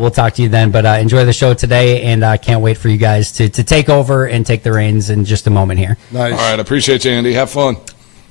We'll talk to you then, but enjoy the show today, and I can't wait for you guys to take over and take the reins in just a moment here. Nice. All right, I appreciate you, Andy. Have fun.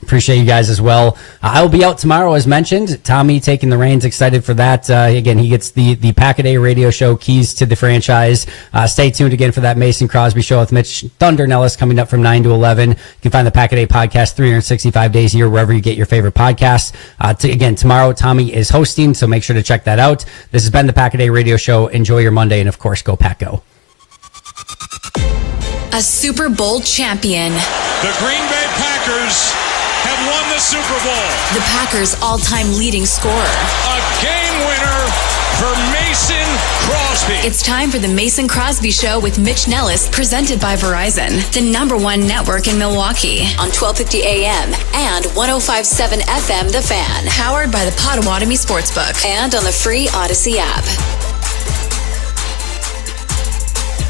Appreciate you guys as well. I will be out tomorrow, as mentioned. Tommy taking the reins, excited for that. Again, he gets the Pack-A-Day radio show, Keys to the Franchise. Stay tuned again for that Mason Crosby show with Mitch Thunder Nelles coming up from 9 to 11. You can find the Pack-A-Day podcast 365 days a year, wherever you get your favorite podcasts. Again, tomorrow, Tommy is hosting, so make sure to check that out. This has been the Pack-A-Day radio show. Enjoy your Monday, and of course, go Pack Go. A Super Bowl champion. The Green Bay Packers have won the Super Bowl. The Packers' all-time leading scorer. A game winner for Mason Crosby. It's time for the Mason Crosby Show with Mitch Nelles, presented by Verizon, the #1 network in Milwaukee, on 1250 AM and 105.7 FM The Fan. Powered by the Potawatomi Sportsbook and on the free Odyssey app.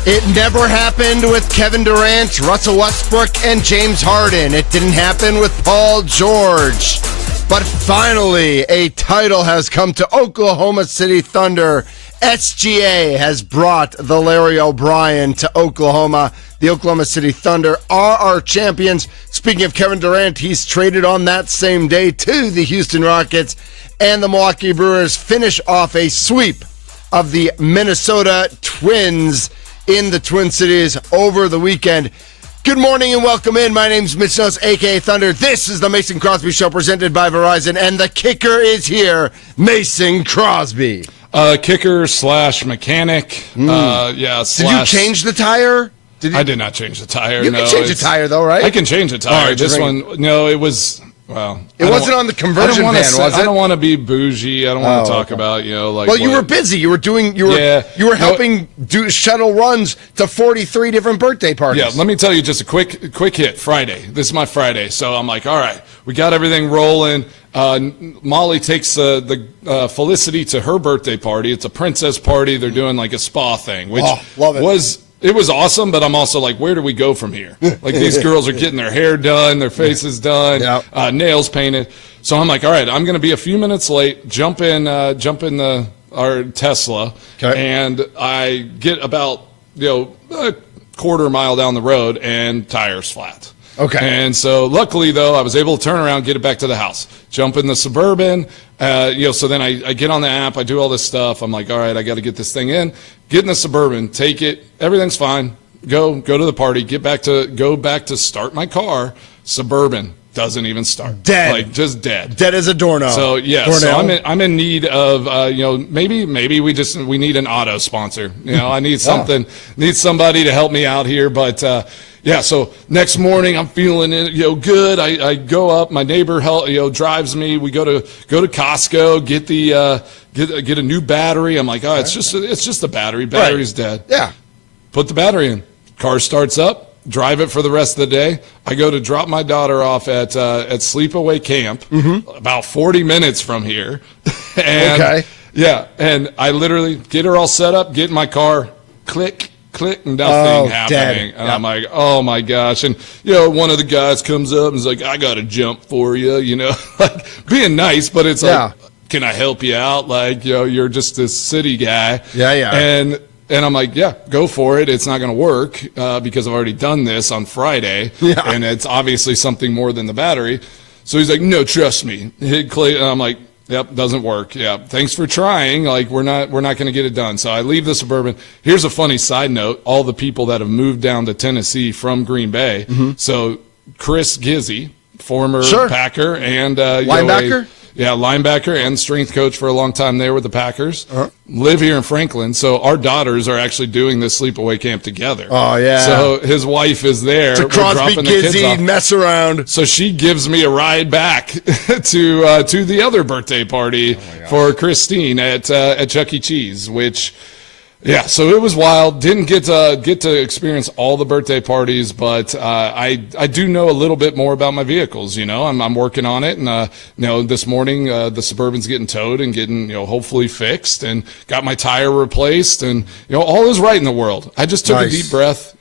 It never happened with Kevin Durant, Russell Westbrook, and James Harden. It didn't happen with Paul George. But finally, a title has come to Oklahoma City Thunder. SGA has brought the Larry O'Brien to Oklahoma. The Oklahoma City Thunder are our champions. Speaking of Kevin Durant, he's traded on that same day to the Houston Rockets. And the Milwaukee Brewers finish off a sweep of the Minnesota Twins in the Twin Cities over the weekend. Good morning and welcome in. My name's Mitch Nelles, a.k.a. Thunder. This is the Mason Crosby Show presented by Verizon, and the kicker is here, Mason Crosby. Kicker / mechanic. Did you change the tire? I did not change the tire. You can change the tire, though, right? I can change the tire. This one, no, it was... Well, it wasn't on the conversion van, was it? I don't want to be bougie. I don't want to talk about, like. Well, you were busy. You were helping do shuttle runs to 43 different birthday parties. Yeah, let me tell you just a quick hit. Friday. This is my Friday, so I'm like, all right, we got everything rolling. Molly takes the Felicity to her birthday party. It's a princess party. They're doing like a spa thing, which love it. It was awesome, but I'm also like, where do we go from here? Like, these girls are getting their hair done, their faces done, nails painted. So I'm like, all right, I'm going to be a few minutes late, jump in our Tesla, and I get about, a quarter mile down the road, and tire's flat. Okay. And so luckily, though, I was able to turn around, get it back to the house, jump in the Suburban, so then I get on the app, I do all this stuff. I'm like, all right, I got to get this thing in. Get in the Suburban, take it, everything's fine. Go to the party, go back to start my car. Suburban doesn't even start. Dead. Like, just dead. Dead as a doorknob. So yeah, so I'm in need of maybe we need an auto sponsor. I need something, need somebody to help me out here, but yeah, so next morning I'm feeling good. I go up, my neighbor drives me. We go to Costco, get the get a new battery. I'm like, it's just the battery. Battery's dead. Yeah. Put the battery in. Car starts up. Drive it for the rest of the day. I go to drop my daughter off at Sleepaway Camp, about 40 minutes from here. And, yeah, and I literally get her all set up, get in my car, click, nothing happening. And I'm like, oh my gosh. And, one of the guys comes up and is like, I got to jump for you, like being nice, but it's like, can I help you out? Like, you're just this city guy. Yeah. And I'm like, yeah, go for it. It's not going to work because I've already done this on Friday. Yeah. And it's obviously something more than the battery. So he's like, no, trust me. Hit click. And I'm like, yep, doesn't work. Yeah, thanks for trying. Like, we're not going to get it done. So I leave the Suburban. Here's a funny side note. All the people that have moved down to Tennessee from Green Bay. So Chris Gizzy, former Packer and linebacker? Linebacker and strength coach for a long time there with the Packers. Live here in Franklin. So our daughters are actually doing this sleepaway camp together. Oh, yeah. So his wife is there. To Crosby, Gizzy, mess around. So she gives me a ride back to the other birthday party for Christine at Chuck E. Cheese, which... Yeah, so it was wild. Didn't get to experience all the birthday parties, but I do know a little bit more about my vehicles. I'm working on it, and this morning the Suburban's getting towed and getting hopefully fixed, and got my tire replaced, and all is right in the world. I just took a deep breath.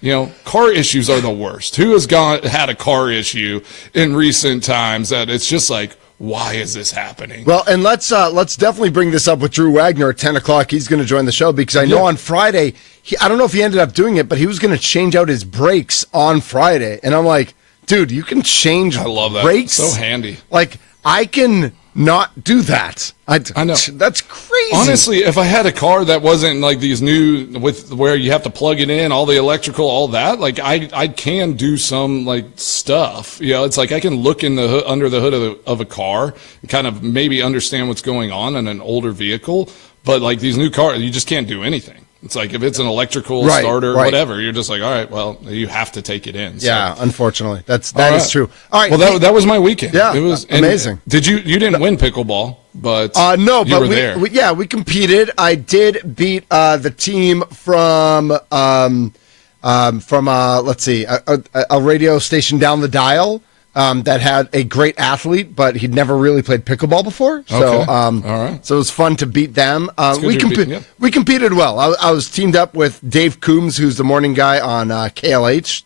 Car issues are the worst. Who has had a car issue in recent times that it's just like, why is this happening? Well, and let's definitely bring this up with Drew Wagner at 10 o'clock. He's going to join the show because I know on Friday, I don't know if he ended up doing it, but he was going to change out his brakes on Friday. And I'm like, dude, you can change I love that. brakes? So handy. Like, I can not do that. I know. That's crazy. Honestly, if I had a car that wasn't like these new with where you have to plug it in, all the electrical, all that, like I can do some like stuff. You know, it's like I can look in the under the hood of a car and kind of maybe understand what's going on in an older vehicle. But like these new cars, you just can't do anything. It's like if it's an electrical starter, whatever, you're just like, all right, well, you have to take it in. So. Yeah, unfortunately, that is true. All right, well, that was my weekend. Yeah, it was amazing. You didn't win pickleball, but no, you but were there. We competed. I did beat the team from let's see, a radio station down the dial. That had a great athlete, but he'd never really played pickleball before. So, all right. So it was fun to beat them. We competed well. I was teamed up with Dave Coombs, who's the morning guy on KLH,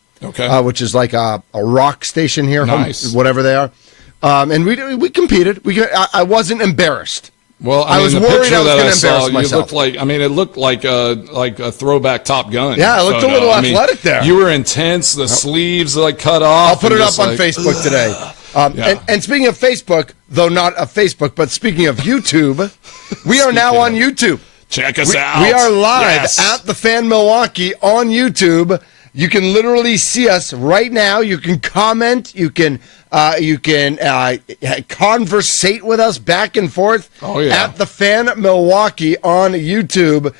which is like a rock station here, whatever they are. And we competed. I wasn't embarrassed. Well, I was mean, worried I was going to embarrass you myself. looked like, it looked like a throwback Top Gun. Yeah, it looked a little athletic there. You were intense. The sleeves like cut off. I'll put it up on Facebook today. And speaking of Facebook, though not a Facebook, but speaking of YouTube, we are now on YouTube. Check us out. We are live at the Fan Milwaukee on YouTube. You can literally see us right now. You can comment. You can conversate with us back and forth at the Fan Milwaukee on YouTube.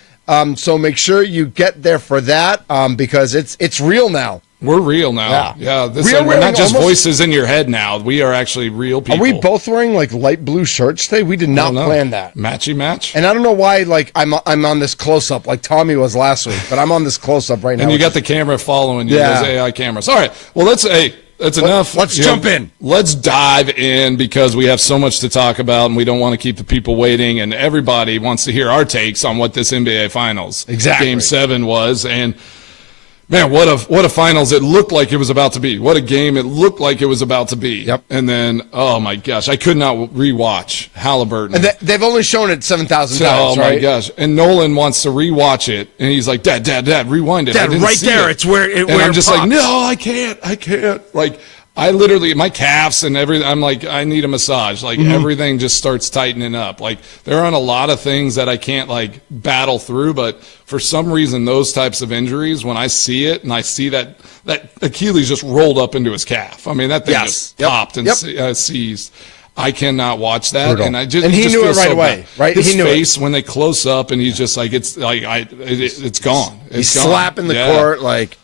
So make sure you get there for that because it's real now. We're real now. Yeah, we're not just voices in your head now. We are actually real people. Are we both wearing like light blue shirts today? We did not plan that. Matchy match. And I don't know why like I'm on this close up like Tommy was last week, but I'm on this close up right now. And you got the camera following you. Those AI cameras. All right. Well, that's enough. Let's jump in. Let's dive in because we have so much to talk about and we don't want to keep the people waiting. And everybody wants to hear our takes on what this NBA Finals Game 7 was. And man, what a finals it looked like it was about to be. What a game it looked like it was about to be. Yep. And then, oh my gosh, I could not rewatch Halliburton. And they've only shown it 7,000 times, oh my gosh. And Nolan wants to rewatch it. And he's like, Dad, rewind it. Dad, right there. It's where it And I'm just pops. like, no, I can't. Like, I literally, my calves and everything, I'm like, I need a massage. Like, everything just starts tightening up. Like, there aren't a lot of things that I can't, like, battle through. But for some reason, those types of injuries, when I see it and I see that Achilles just rolled up into his calf. I mean, that thing just popped and seized. I cannot watch that. Brutal. And he knew it right away, right? His he knew face when they close up and he's just like, it's gone. He's slapping the court like.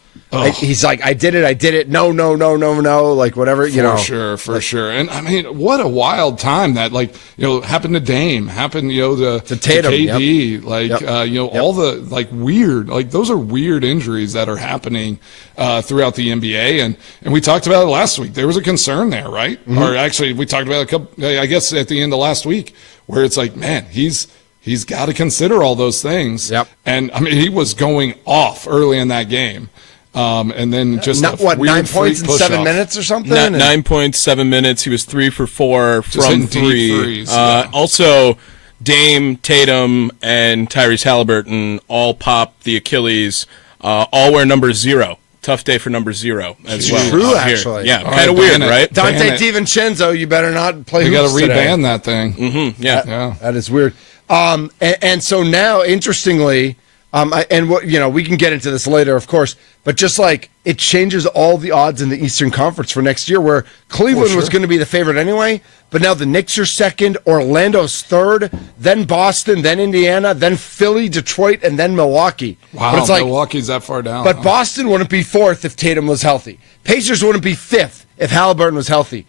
He's like, I did it. No, like whatever, For sure. And I mean, what a wild time that, like, happened to Dame, happened, to Tatum, KD, all the, like, weird, like, those are weird injuries that are happening throughout the NBA. And we talked about it last week. There was a concern there, right? Mm-hmm. Or actually, we talked about I guess at the end of last week, where it's like, man, he's got to consider all those things. Yep. And I mean, he was going off early in that game. And then just 9 points in 7 minutes or something? 9 points, 7 minutes. He was 3 for 4 from three. Also, Dame, Tatum, and Tyrese Halliburton all popped the Achilles. All wear number 0. Tough day for number 0 as well. True, actually. Yeah, kind of weird, right? Dante DiVincenzo, you better not play hoops today. You got to reban that thing. Mm-hmm, yeah. That is weird. And so now, interestingly, we can get into this later, of course, but just like it changes all the odds in the Eastern Conference for next year, where Cleveland was going to be the favorite anyway, but now the Knicks are second, Orlando's third, then Boston, then Indiana, then Philly, Detroit, and then Milwaukee. Wow, but it's like, Milwaukee's that far down. But Boston wouldn't be fourth if Tatum was healthy. Pacers wouldn't be fifth if Halliburton was healthy.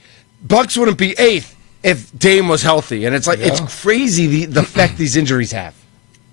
Bucks wouldn't be eighth if Dame was healthy. And it's like it's crazy the effect these injuries have.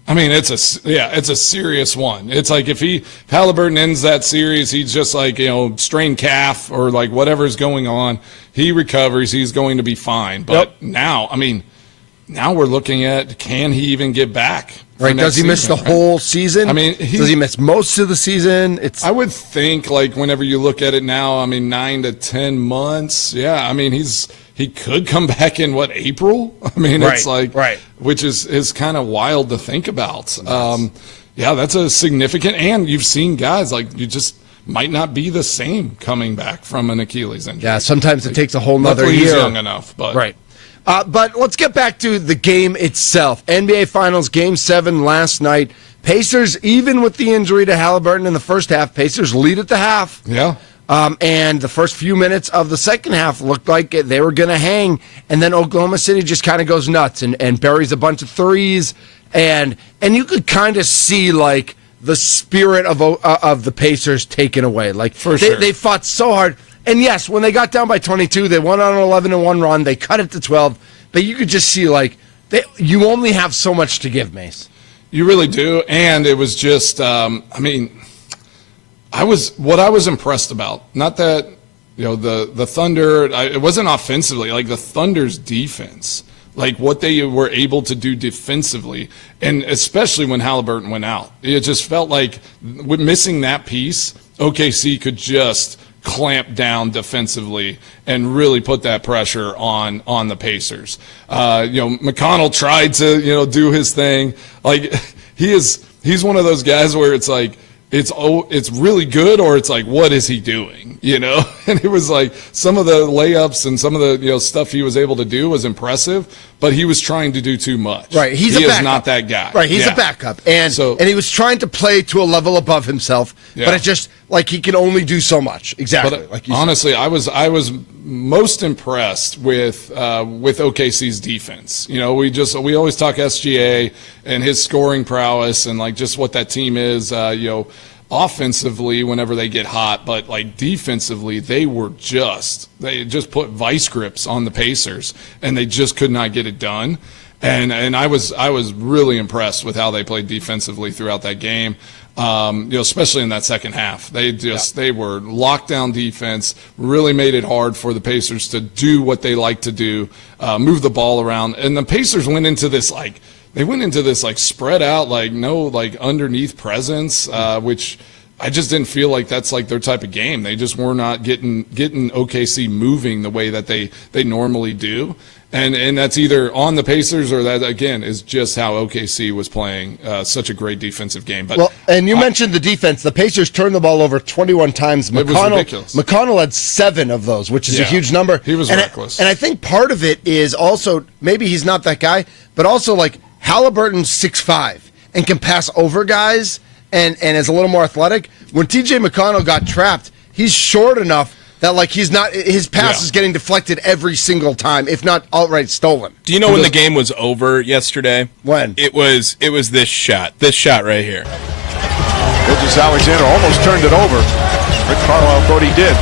I mean, it's a serious one. It's like if Halliburton ends that series, he's just like, strained calf or like whatever's going on. He recovers, he's going to be fine. But now we're looking at, can he even get back? Right? Does he miss the whole season? I mean, does he miss most of the season? I would think, like, whenever you look at it now, 9 to 10 months. Yeah, I mean, he's he could come back in April? I mean, Right, it's like, right. which is kind of wild to think about. Yeah, that's a significant, and you've seen guys like you just might not be the same coming back from an Achilles injury. Yeah, sometimes it takes a whole nother Luckily year. he's young enough, but Right. But let's get back to the game itself. NBA Finals Game 7 last night. Pacers, even with the injury to Halliburton in the first half, Pacers lead at the half. yeah. And the first few minutes of the second half looked like they were going to hang. And then Oklahoma City just kind of goes nuts and buries a bunch of threes. And you could kind of see, like, the spirit of the Pacers taken away. Like, For sure. They fought so hard. And yes, when they got down by 22, they went on an 11-1 run. They cut it to 12. But you could just see, like, you only have so much to give, Mace. You really do. And it was just, I was impressed about, not that, the Thunder, it wasn't offensively, like the Thunder's defense, like what they were able to do defensively, and especially when Halliburton went out. It just felt like with missing that piece, OKC could just clamp down defensively and really put that pressure on the Pacers. McConnell tried to, do his thing. Like he's one of those guys where it's like, it's really good, or it's like, what is he doing? And it was like some of the layups and some of the stuff he was able to do was impressive, but he was trying to do too much. Right, he is not that guy. Right, he's a backup, and he was trying to play to a level above himself, but it's just like he can only do so much. Exactly. But like you honestly, I was most impressed with OKC's defense. We always talk SGA and his scoring prowess and like just what that team is. Offensively whenever they get hot, but like defensively they just put vice grips on the Pacers and they just could not get it done. And I was really impressed with how they played defensively throughout that game. Especially in that second half. They were lockdown defense, really made it hard for the Pacers to do what they like to do, move the ball around. And the Pacers went into this spread out, like no like underneath presence, which I just didn't feel like that's like their type of game. They just were not getting OKC moving the way that they normally do. And that's either on the Pacers or that, again, is just how OKC was playing such a great defensive game. But and you mentioned the defense. The Pacers turned the ball over 21 times. It was ridiculous. McConnell had 7 of those, which is a huge number. He was reckless. And I think part of it is also, maybe he's not that guy, but also like Halliburton's 6'5" and can pass over guys and is a little more athletic. When TJ McConnell got trapped, he's short enough that like his pass is getting deflected every single time, if not outright stolen. Do you know when the game was over yesterday? When? It was this shot right here. Gilgeous Alexander almost turned it over. Rick Carlisle thought he did.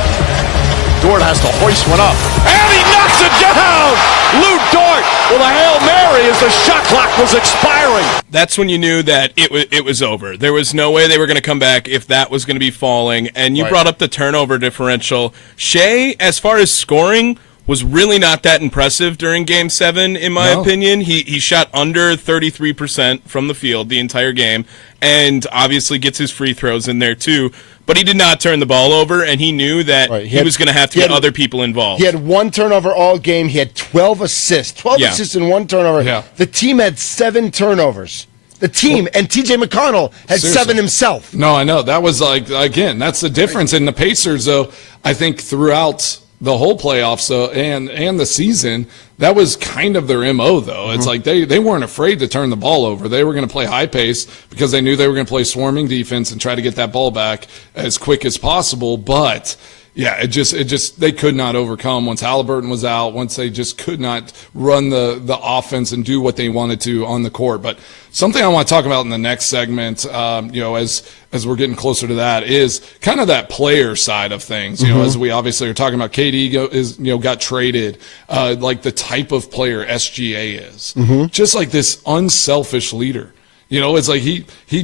Dort has to hoist one up, and he knocks it down! Lou Dort with a Hail Mary as the shot clock was expiring. That's when you knew that it was over. There was no way they were going to come back if that was going to be falling. And you brought up the turnover differential. Shea, as far as scoring, was really not that impressive during Game 7, in my opinion. He shot under 33% from the field the entire game, and obviously gets his free throws in there too. But he did not turn the ball over, and he knew that he was going to have to get other people involved. He had 1 turnover all game. He had 12 assists. 12 assists and 1 turnover. Yeah. The team had 7 turnovers. The team, and TJ McConnell had Seriously. 7 himself. No, I know. That was like, again, that's the difference. In the Pacers, though, I think throughout the whole playoffs and the season, that was kind of their MO, though. It's like they weren't afraid to turn the ball over. They were going to play high pace because they knew they were going to play swarming defense and try to get that ball back as quick as possible. But yeah, it just they could not overcome once Halliburton was out, once they just could not run the offense and do what they wanted to on the court. But something I want to talk about in the next segment, as we're getting closer to that, is kind of that player side of things. As we obviously are talking about, KD got traded, like the type of player SGA is, just like this unselfish leader. It's like he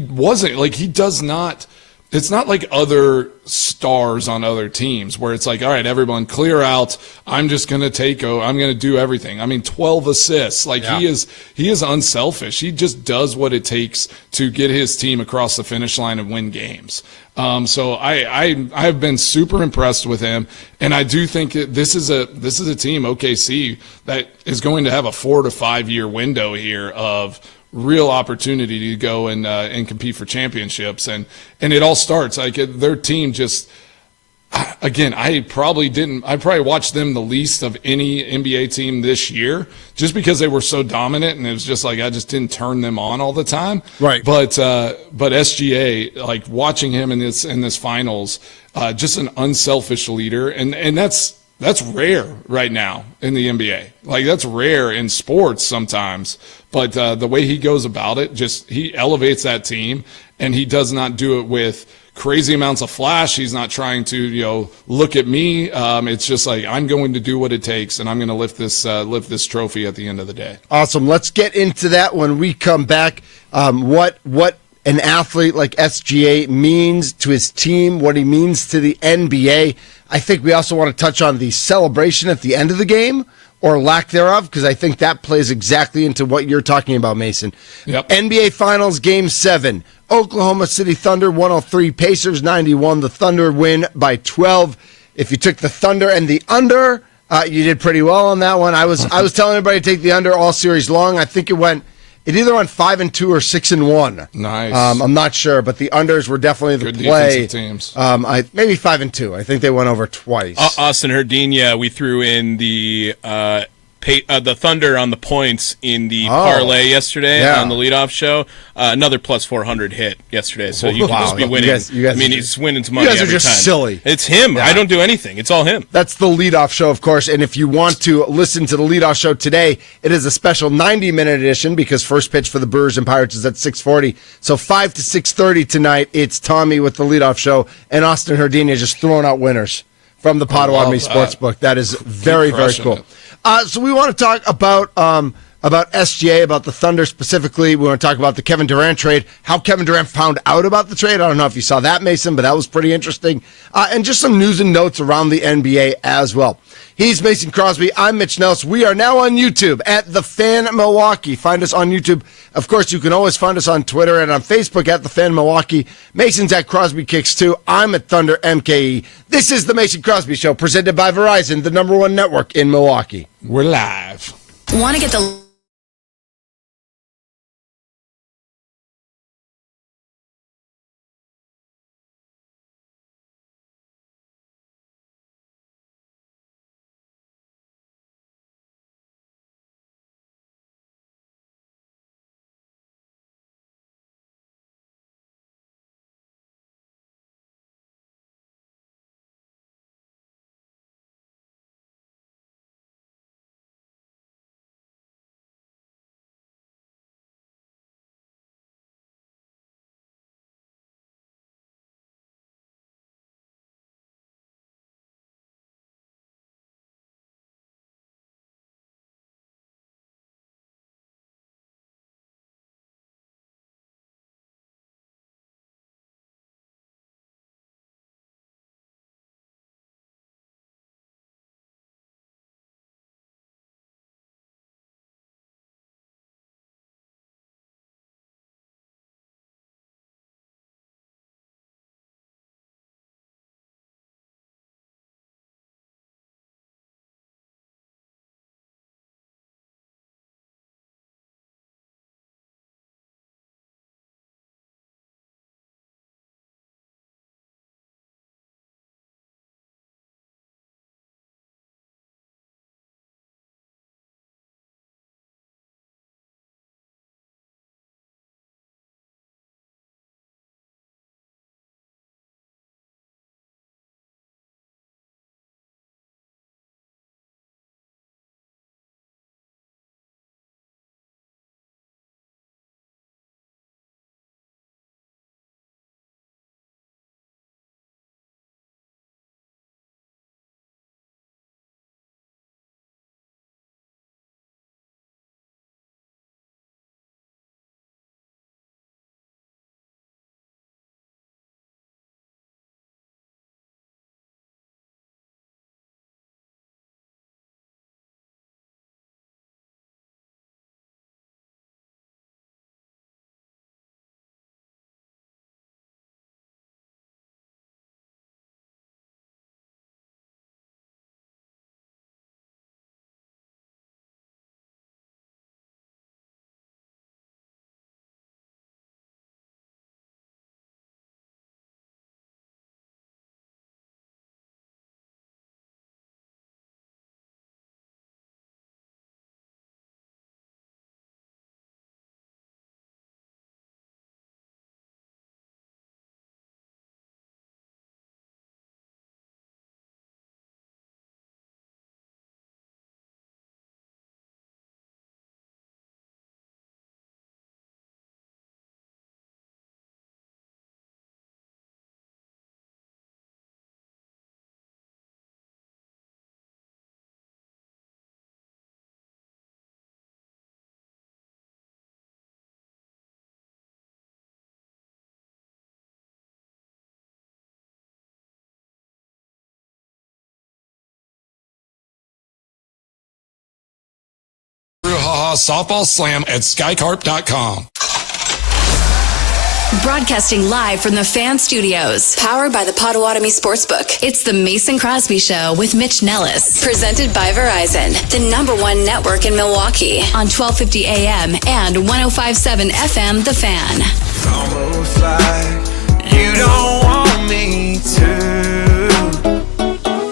wasn't like, he does not it's not like other stars on other teams where it's like, all right, everyone clear out. I'm just going to I'm going to do everything. I mean, 12 assists. Like he is unselfish. He just does what it takes to get his team across the finish line and win games. So I've been super impressed with him. And I do think that this is a team, OKC, that is going to have a 4 to 5 year window here of real opportunity to go and compete for championships, and it all starts like their team just. Again, I probably watched them the least of any NBA team this year, just because they were so dominant, and it was just like I just didn't turn them on all the time. Right. But SGA, like watching him in this finals, just an unselfish leader, and that's rare right now in the NBA. Like that's rare in sports sometimes. But the way he goes about it, he elevates that team, and he does not do it with crazy amounts of flash. He's not trying to, look at me. It's just like I'm going to do what it takes, and I'm going to lift this trophy at the end of the day. Awesome. Let's get into that when we come back. What an athlete like SGA means to his team, what he means to the NBA. I think we also want to touch on the celebration at the end of the game, or lack thereof, because I think that plays exactly into what you're talking about, Mason. Yep. NBA Finals Game 7. Oklahoma City Thunder 103, Pacers 91. The Thunder win by 12. If you took the Thunder and the under, you did pretty well on that one. I was telling everybody to take the under all series long. I think it either went 5-2 or 6-1. Nice. I'm not sure, but the unders were definitely the Good play. defensive teams. Maybe 5-2. I think they went over twice. Austin Herdina, we threw in the Thunder on the points in the parlay yesterday on the leadoff show. Another plus 400 hit yesterday, so you can just be winning. You guys he's winning some money you guys are every just time. silly. It's him. Yeah. I don't do anything. It's all him. That's the leadoff show, of course. And if you want to listen to the leadoff show today, it is a special 90-minute edition because first pitch for the Brewers and Pirates is at 6:40. So 5 to 6:30 tonight, it's Tommy with the leadoff show, and Austin Herdina just throwing out winners from the Potawatomi Sportsbook. That is very, very cool. So we want to talk about SGA, about the Thunder specifically. We want to talk about the Kevin Durant trade, how Kevin Durant found out about the trade. I don't know if you saw that, Mason, but that was pretty interesting. And just some news and notes around the NBA as well. He's Mason Crosby. I'm Mitch Nelles. We are now on YouTube at The Fan Milwaukee. Find us on YouTube. Of course, you can always find us on Twitter and on Facebook at The Fan Milwaukee. Mason's at Crosby Kicks 2. I'm at Thunder MKE. This is The Mason Crosby Show, presented by Verizon, the #1 network in Milwaukee. We're live. Want to get the Lacrosse Softball Slam at skycarp.com. Broadcasting live from the Fan Studios, powered by the Potawatomi Sportsbook. It's the Mason Crosby Show with Mitch Nelles, presented by Verizon, the #1 network in Milwaukee, on 1250 AM and 105.7 FM. The Fan. Almost like you don't want me to.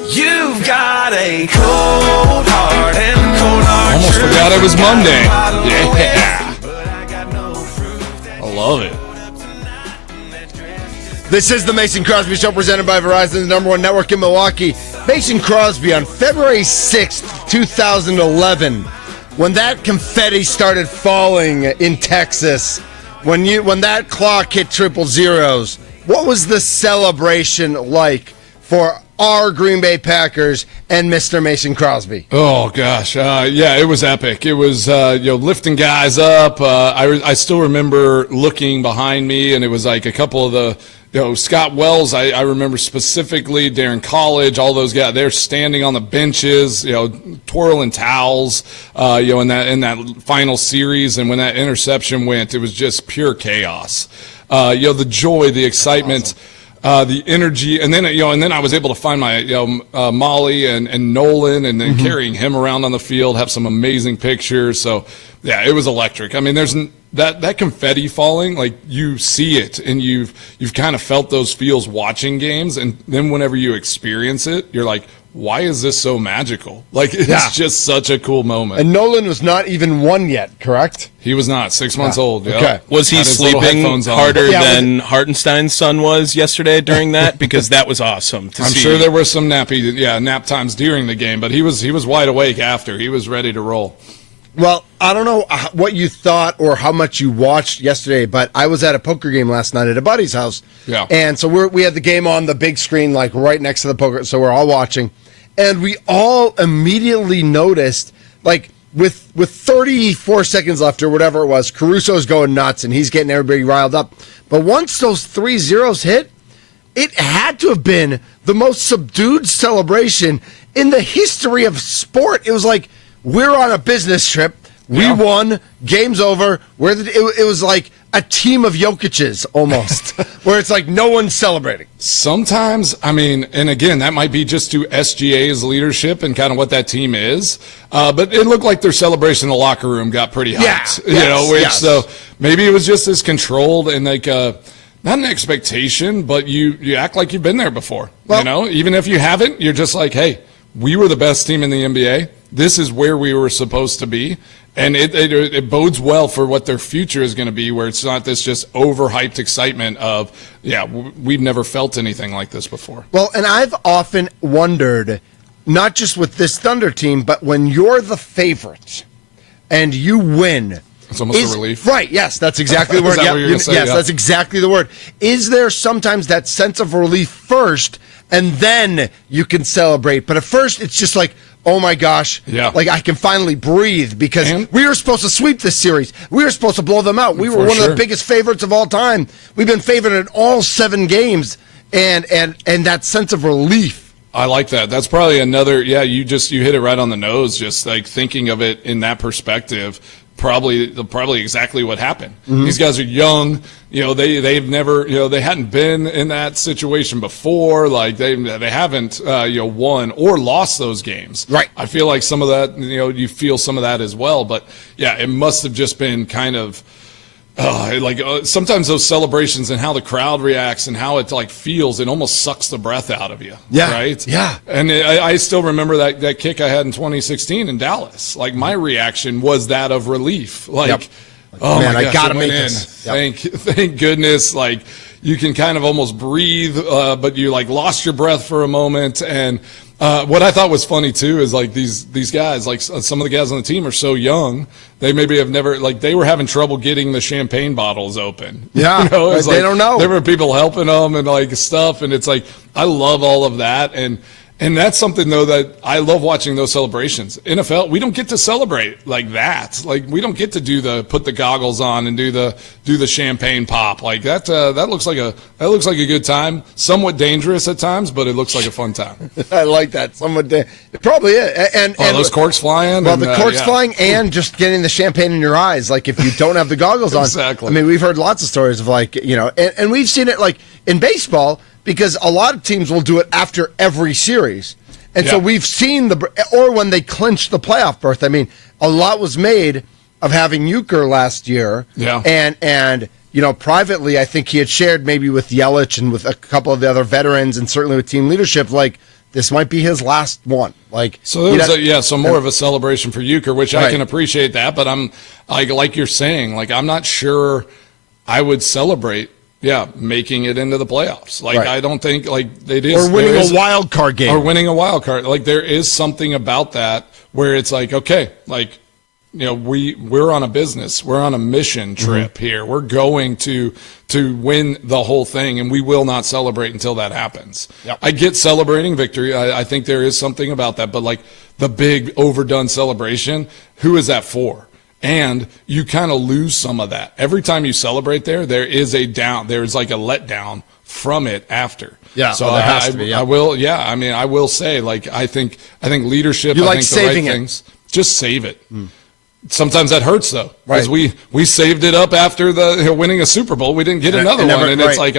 You've got a cold heart and cold heart. Almost forgot it was Monday. Yeah. I love it. This is the Mason Crosby Show presented by Verizon, the #1 network in Milwaukee. Mason Crosby on February 6th, 2011, when that confetti started falling in Texas, when that clock hit triple zeros, what was the celebration like for our Green Bay Packers and Mr. Mason Crosby? Oh gosh, yeah, it was epic. It was lifting guys up. I still remember looking behind me, and it was like a couple of the Scott Wells. I remember specifically during college, all those guys they're standing on the benches, twirling towels, in that final series, and when that interception went, it was just pure chaos. The joy, the excitement. Awesome. The energy, and then I was able to find my Molly and Nolan, and then carrying him around on the field, have some amazing pictures. So yeah, it was electric. I mean, there's that confetti falling, like you see it, and you've kind of felt those feels watching games, and then whenever you experience it, you're like, why is this so magical? Like, it's just such a cool moment. And Nolan was not even 1 yet, correct? He was not 6 months old. Yep. Okay. Was he sleeping harder than Hartenstein's son was yesterday during that? Because that was awesome to see. I'm sure there were some nap times during the game, but he was wide awake after. He was ready to roll. Well, I don't know what you thought or how much you watched yesterday, but I was at a poker game last night at a buddy's house. Yeah. And so we had the game on the big screen, like right next to the poker, so we're all watching. And we all immediately noticed, like, with 34 seconds left or whatever it was, Caruso's going nuts, and he's getting everybody riled up. But once those 3 zeros hit, it had to have been the most subdued celebration in the history of sport. It was like, we're on a business trip. We won. Game's over. It was like a team of Jokic's almost, where it's like no one's celebrating. Sometimes, I mean, and again, that might be just to SGA's leadership and kind of what that team is. But it looked like their celebration in the locker room got pretty hyped. So maybe it was just as controlled and like not an expectation, but you act like you've been there before. Well, even if you haven't, you're just like, hey, we were the best team in the NBA. This is where we were supposed to be. And it bodes well for what their future is going to be, where it's not this just overhyped excitement of, we've never felt anything like this before. Well, and I've often wondered, not just with this Thunder team, but when you're the favorite and you win. It's almost a relief. Right, yes, that's exactly the word. Is that what you're gonna say? Yes, that's exactly the word. Is there sometimes that sense of relief first, and then you can celebrate? But at first, it's just like, oh my gosh, like I can finally breathe, because we were supposed to sweep this series. We were supposed to blow them out. We were one of the biggest favorites of all time. We've been favored in all 7 games, and that sense of relief. I like that. That's probably another, you hit it right on the nose, just like thinking of it in that perspective. Probably exactly what happened. Mm-hmm. These guys are young. They've never, they hadn't been in that situation before. Like they haven't, won or lost those games. Right. I feel like some of that, you feel some of that as well. But yeah, it must have just been kind of, sometimes those celebrations and how the crowd reacts and how it like feels, it almost sucks the breath out of you. Yeah. Right. Yeah. And I still remember that kick I had in 2016 in Dallas. Like my reaction was that of relief. Like, oh man, my gosh, I gotta make this. Yep. Thank goodness. Like you can kind of almost breathe, but you like lost your breath for a moment. And what I thought was funny too is like these guys, like some of the guys on the team are so young, they maybe have never, like they were having trouble getting the champagne bottles open. Yeah, they don't know. There were people helping them and like stuff, and it's like I love all of that, and And that's something, though, that I love watching those celebrations. NFL, we don't get to celebrate like that. Like, we don't get to put the goggles on and do the champagne pop like that. That looks like a good time. Somewhat dangerous at times, but it looks like a fun time. I like that. It probably is. And those corks flying. Well, the corks flying and just getting the champagne in your eyes. Like, if you don't have the goggles on. Exactly. I mean, we've heard lots of stories of, like, and we've seen it, like, in baseball, because a lot of teams will do it after every series. And so we've seen or when they clinch the playoff berth. I mean, a lot was made of having Euchre last year. Yeah. And privately, I think he had shared maybe with Yelich and with a couple of the other veterans and certainly with team leadership, like, this might be his last one. Like, so there was so more of a celebration for Euchre, which I can appreciate that, but I'm like you're saying, like, I'm not sure I would celebrate making it into the playoffs. Like, I don't think, like, it is. Or winning a wild card game. Or winning a wild card. Like, there is something about that where it's like, okay, like, we're on a business. We're on a mission trip here. We're going to win the whole thing, and we will not celebrate until that happens. Yep. I get celebrating victory. I think there is something about that. But, like, the big overdone celebration, who is that for? And you kind of lose some of that. Every time you celebrate there is a down. There's like a letdown from it after. Yeah, so there has to be. Yeah. I will. Yeah, I mean, I will say, like, I think leadership. You I like think saving the right it. things. Just save it. Sometimes that hurts, though, because Right. we saved it up after the winning a Super Bowl. We didn't get another one, and it's like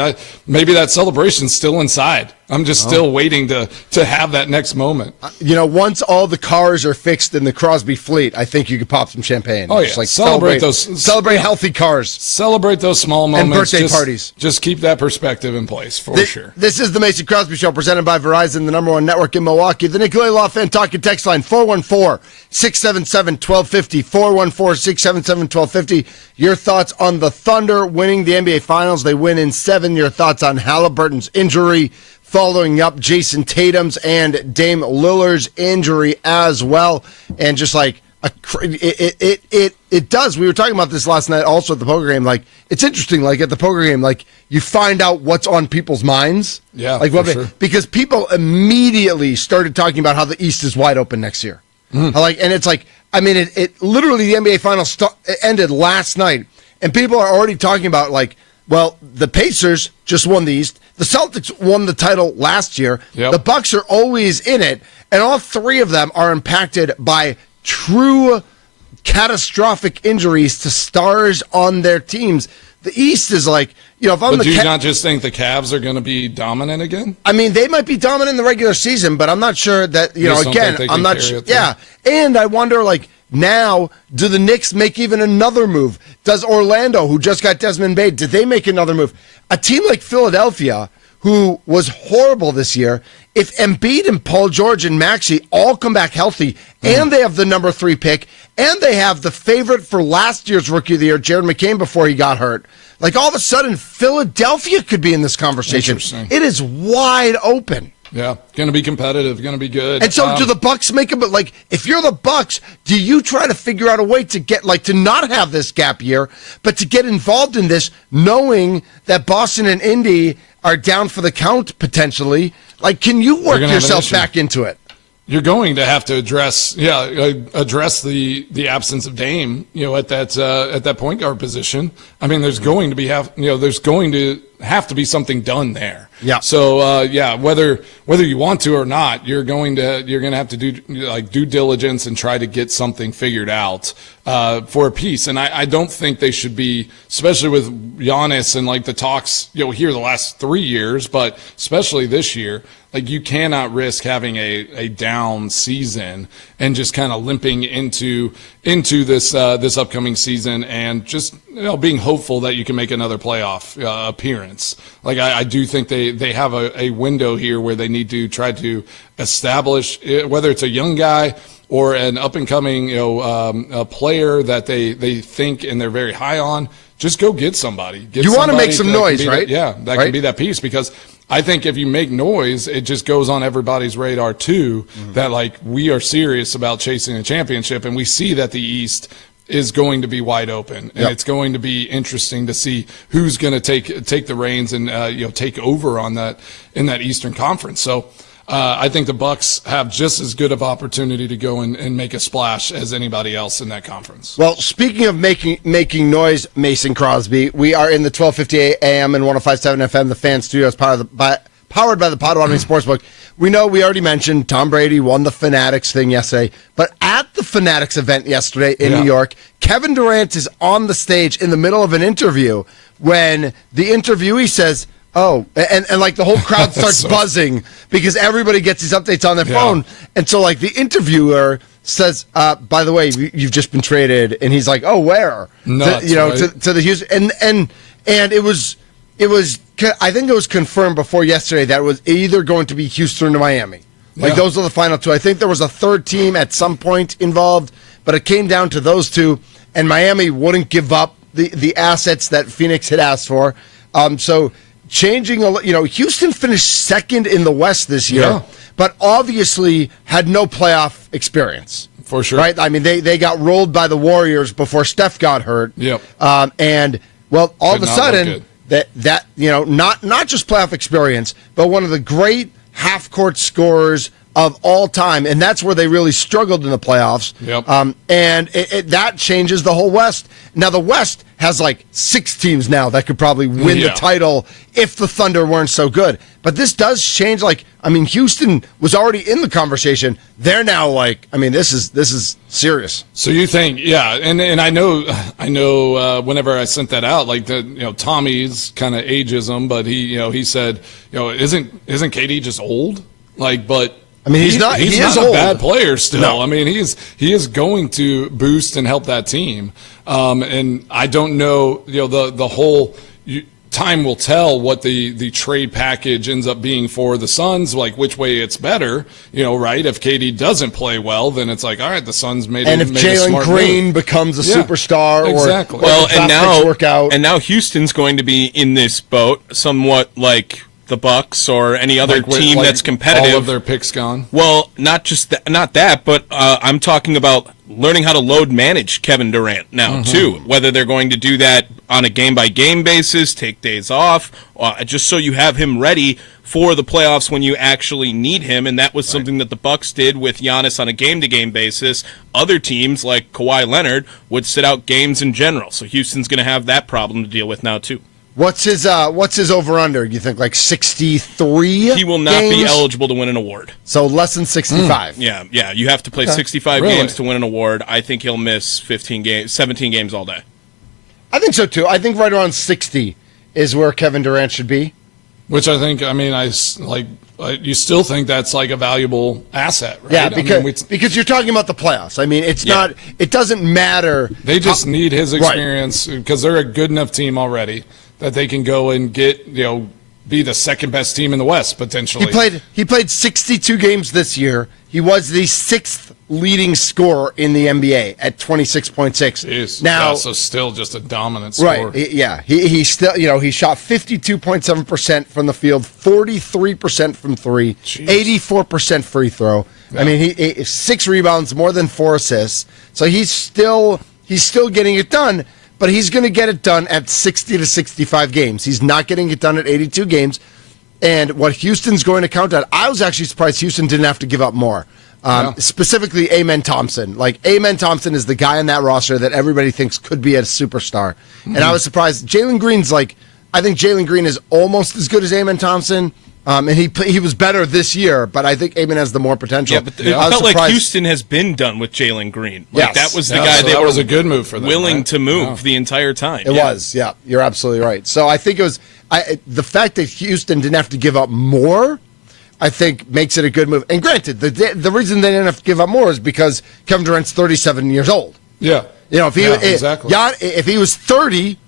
maybe that celebration's still inside. I'm just still waiting to have that next moment. Once all the cars are fixed in the Crosby fleet, I think you could pop some champagne. Oh, yeah. Just like Celebrate healthy cars. Celebrate those small moments. And birthday parties. Just keep that perspective in place, for sure. This is the Mason Crosby Show, presented by Verizon, the #1 network in Milwaukee. The Nicolay Law Fan Talking text line, 414-677-1250, 414-677-1250. Your thoughts on the Thunder winning the NBA Finals. They win in 7. Your thoughts on Halliburton's injury, following up Jason Tatum's and Dame Lillard's injury as well. And just like it does. We were talking about this last night also at the poker game. Like, it's interesting, like, at the poker game, like, you find out what's on people's minds. Yeah, like, because people immediately started talking about how the East is wide open next year. And it's like, I mean, it literally, the NBA Finals ended last night, and people are already talking about, like, well, the Pacers just won the East. The Celtics won the title last year. Yep. The Bucks are always in it, and all 3 of them are impacted by true catastrophic injuries to stars on their teams. The East is like, if I'm But do you not just think the Cavs are going to be dominant again? I mean, they might be dominant in the regular season, but I'm not sure that, I'm not sure. Yeah. And I wonder, like, now, do the Knicks make even another move? Does Orlando, who just got Desmond Bane, did they make another move? A team like Philadelphia, who was horrible this year, if Embiid and Paul George and Maxey all come back healthy, and they have the #3 pick, and they have the favorite for last year's Rookie of the Year, Jared McCain, before he got hurt, like, all of a sudden, Philadelphia could be in this conversation. It is wide open. Yeah, going to be competitive, going to be good. And so do the Bucks make it? But, like, if you're the Bucks, do you try to figure out a way to get, like, to not have this gap year, but to get involved in this, knowing that Boston and Indy are down for the count potentially? Like, can you work yourself back into it? You're going to have to address the absence of Dame, at that point guard position. I mean, there's going to have to be something done there. Yeah. So whether you want to or not, you're going to have to do due diligence and try to get something figured out for a piece. And I don't think they should be, especially with Giannis and, like, the talks here the last 3 years, but especially this year. Like, you cannot risk having a down season and just kind of limping into this upcoming season and just being hopeful that you can make another playoff appearance. Like, I do think they have a window here where they need to try to establish, whether it's a young guy or an up and coming a player that they think and they're very high on. Just go get somebody. You want to make some noise, right? That can be that piece, because I think if you make noise, it just goes on everybody's radar too, that, like, we are serious about chasing a championship, and we see that the East is going to be wide open, and it's going to be interesting to see who's going to take the reins and take over on that in that Eastern Conference. So I think the Bucks have just as good of opportunity to go and make a splash as anybody else in that conference. Well, speaking of making noise, Mason Crosby, we are in the 12:50 a.m. and 105.7 FM, the Fan Studios, powered by the Potawatomi Sportsbook. We already mentioned Tom Brady won the Fanatics thing yesterday, but at the Fanatics event yesterday in New York, Kevin Durant is on the stage in the middle of an interview when the interviewee says, oh, and like the whole crowd starts buzzing because everybody gets these updates on their phone. And so like the interviewer says, by the way, you've just been traded. And he's like, oh, where? Nuts, to the Houston. And it was, I think it was confirmed before yesterday that it was either going to be Houston or Miami. Like those are the final two. I think there was a third team at some point involved, but it came down to those two. And Miami wouldn't give up the assets that Phoenix had asked for. So changing, Houston finished second in the West this year, but obviously had no playoff experience. For sure. Right? I mean, they got rolled by the Warriors before Steph got hurt. Yep. And, well, all of a sudden, that not just playoff experience, but one of the great half-court scorers of all time, and that's where they really struggled in the playoffs. Yep. And that changes the whole West. Now, the West has like 6 teams now that could probably win the title if the Thunder weren't so good. But this does change. Houston was already in the conversation. They're now this is serious. So you think, and I know whenever I sent that out, Tommy's kind of ageism, but he said, isn't KD just old? But he's not a bad player still. No. He is going to boost and help that team. And I don't know, the whole time will tell what the trade package ends up being for the Suns, which way it's better, right? If KD doesn't play well, then it's all right, the Suns made a smart move. And if Jalen Green becomes a superstar exactly. and now Houston's going to be in this boat somewhat like the Bucks or any other team that's competitive. All of their picks gone. Well, not that, but I'm talking about learning how to load manage Kevin Durant now too. Whether they're going to do that on a game-by-game basis, take days off, just so you have him ready for the playoffs when you actually need him, and that was something that the Bucks did with Giannis on a game-to-game basis. Other teams, like Kawhi Leonard, would sit out games in general. So Houston's going to have that problem to deal with now too. What's his over-under? You think 63 He will not be eligible to win an award. So less than 65. Yeah. You have to play 65 games to win an award. I think he'll miss 17 games all day. I think so, too. I think right around 60 is where Kevin Durant should be. Which I think, you still think that's a valuable asset, right? Yeah, because you're talking about the playoffs. It's not, it doesn't matter. They just need his experience because they're a good enough team already that they can go and get, be the second best team in the West potentially. He played 62 games this year. He was the 6th leading scorer in the NBA at 26.6. Now, so still just a dominant scorer. Right? Yeah, he still he shot 52.7% from the field, 43% from three, 84% free throw. Yeah. He 6 rebounds, more than 4 assists. So he's still getting it done. But he's going to get it done at 60 to 65 games. He's not getting it done at 82 games. And what Houston's going to count at, I was actually surprised Houston didn't have to give up more. Specifically, Amen Thompson. Amen Thompson is the guy on that roster that everybody thinks could be a superstar. Mm-hmm. And I was surprised. Jalen Green's I think Jalen Green is almost as good as Amen Thompson. And he was better this year, but I think Amen has the more potential. Yeah, but it felt like Houston has been done with Jalen Green. That was the guy that was a good move for them, willing to move the entire time. It was, you're absolutely right. So I think it was the fact that Houston didn't have to give up more, I think makes it a good move. And granted, the reason they didn't have to give up more is because Kevin Durant's 37 years old. Yeah. If he was 30,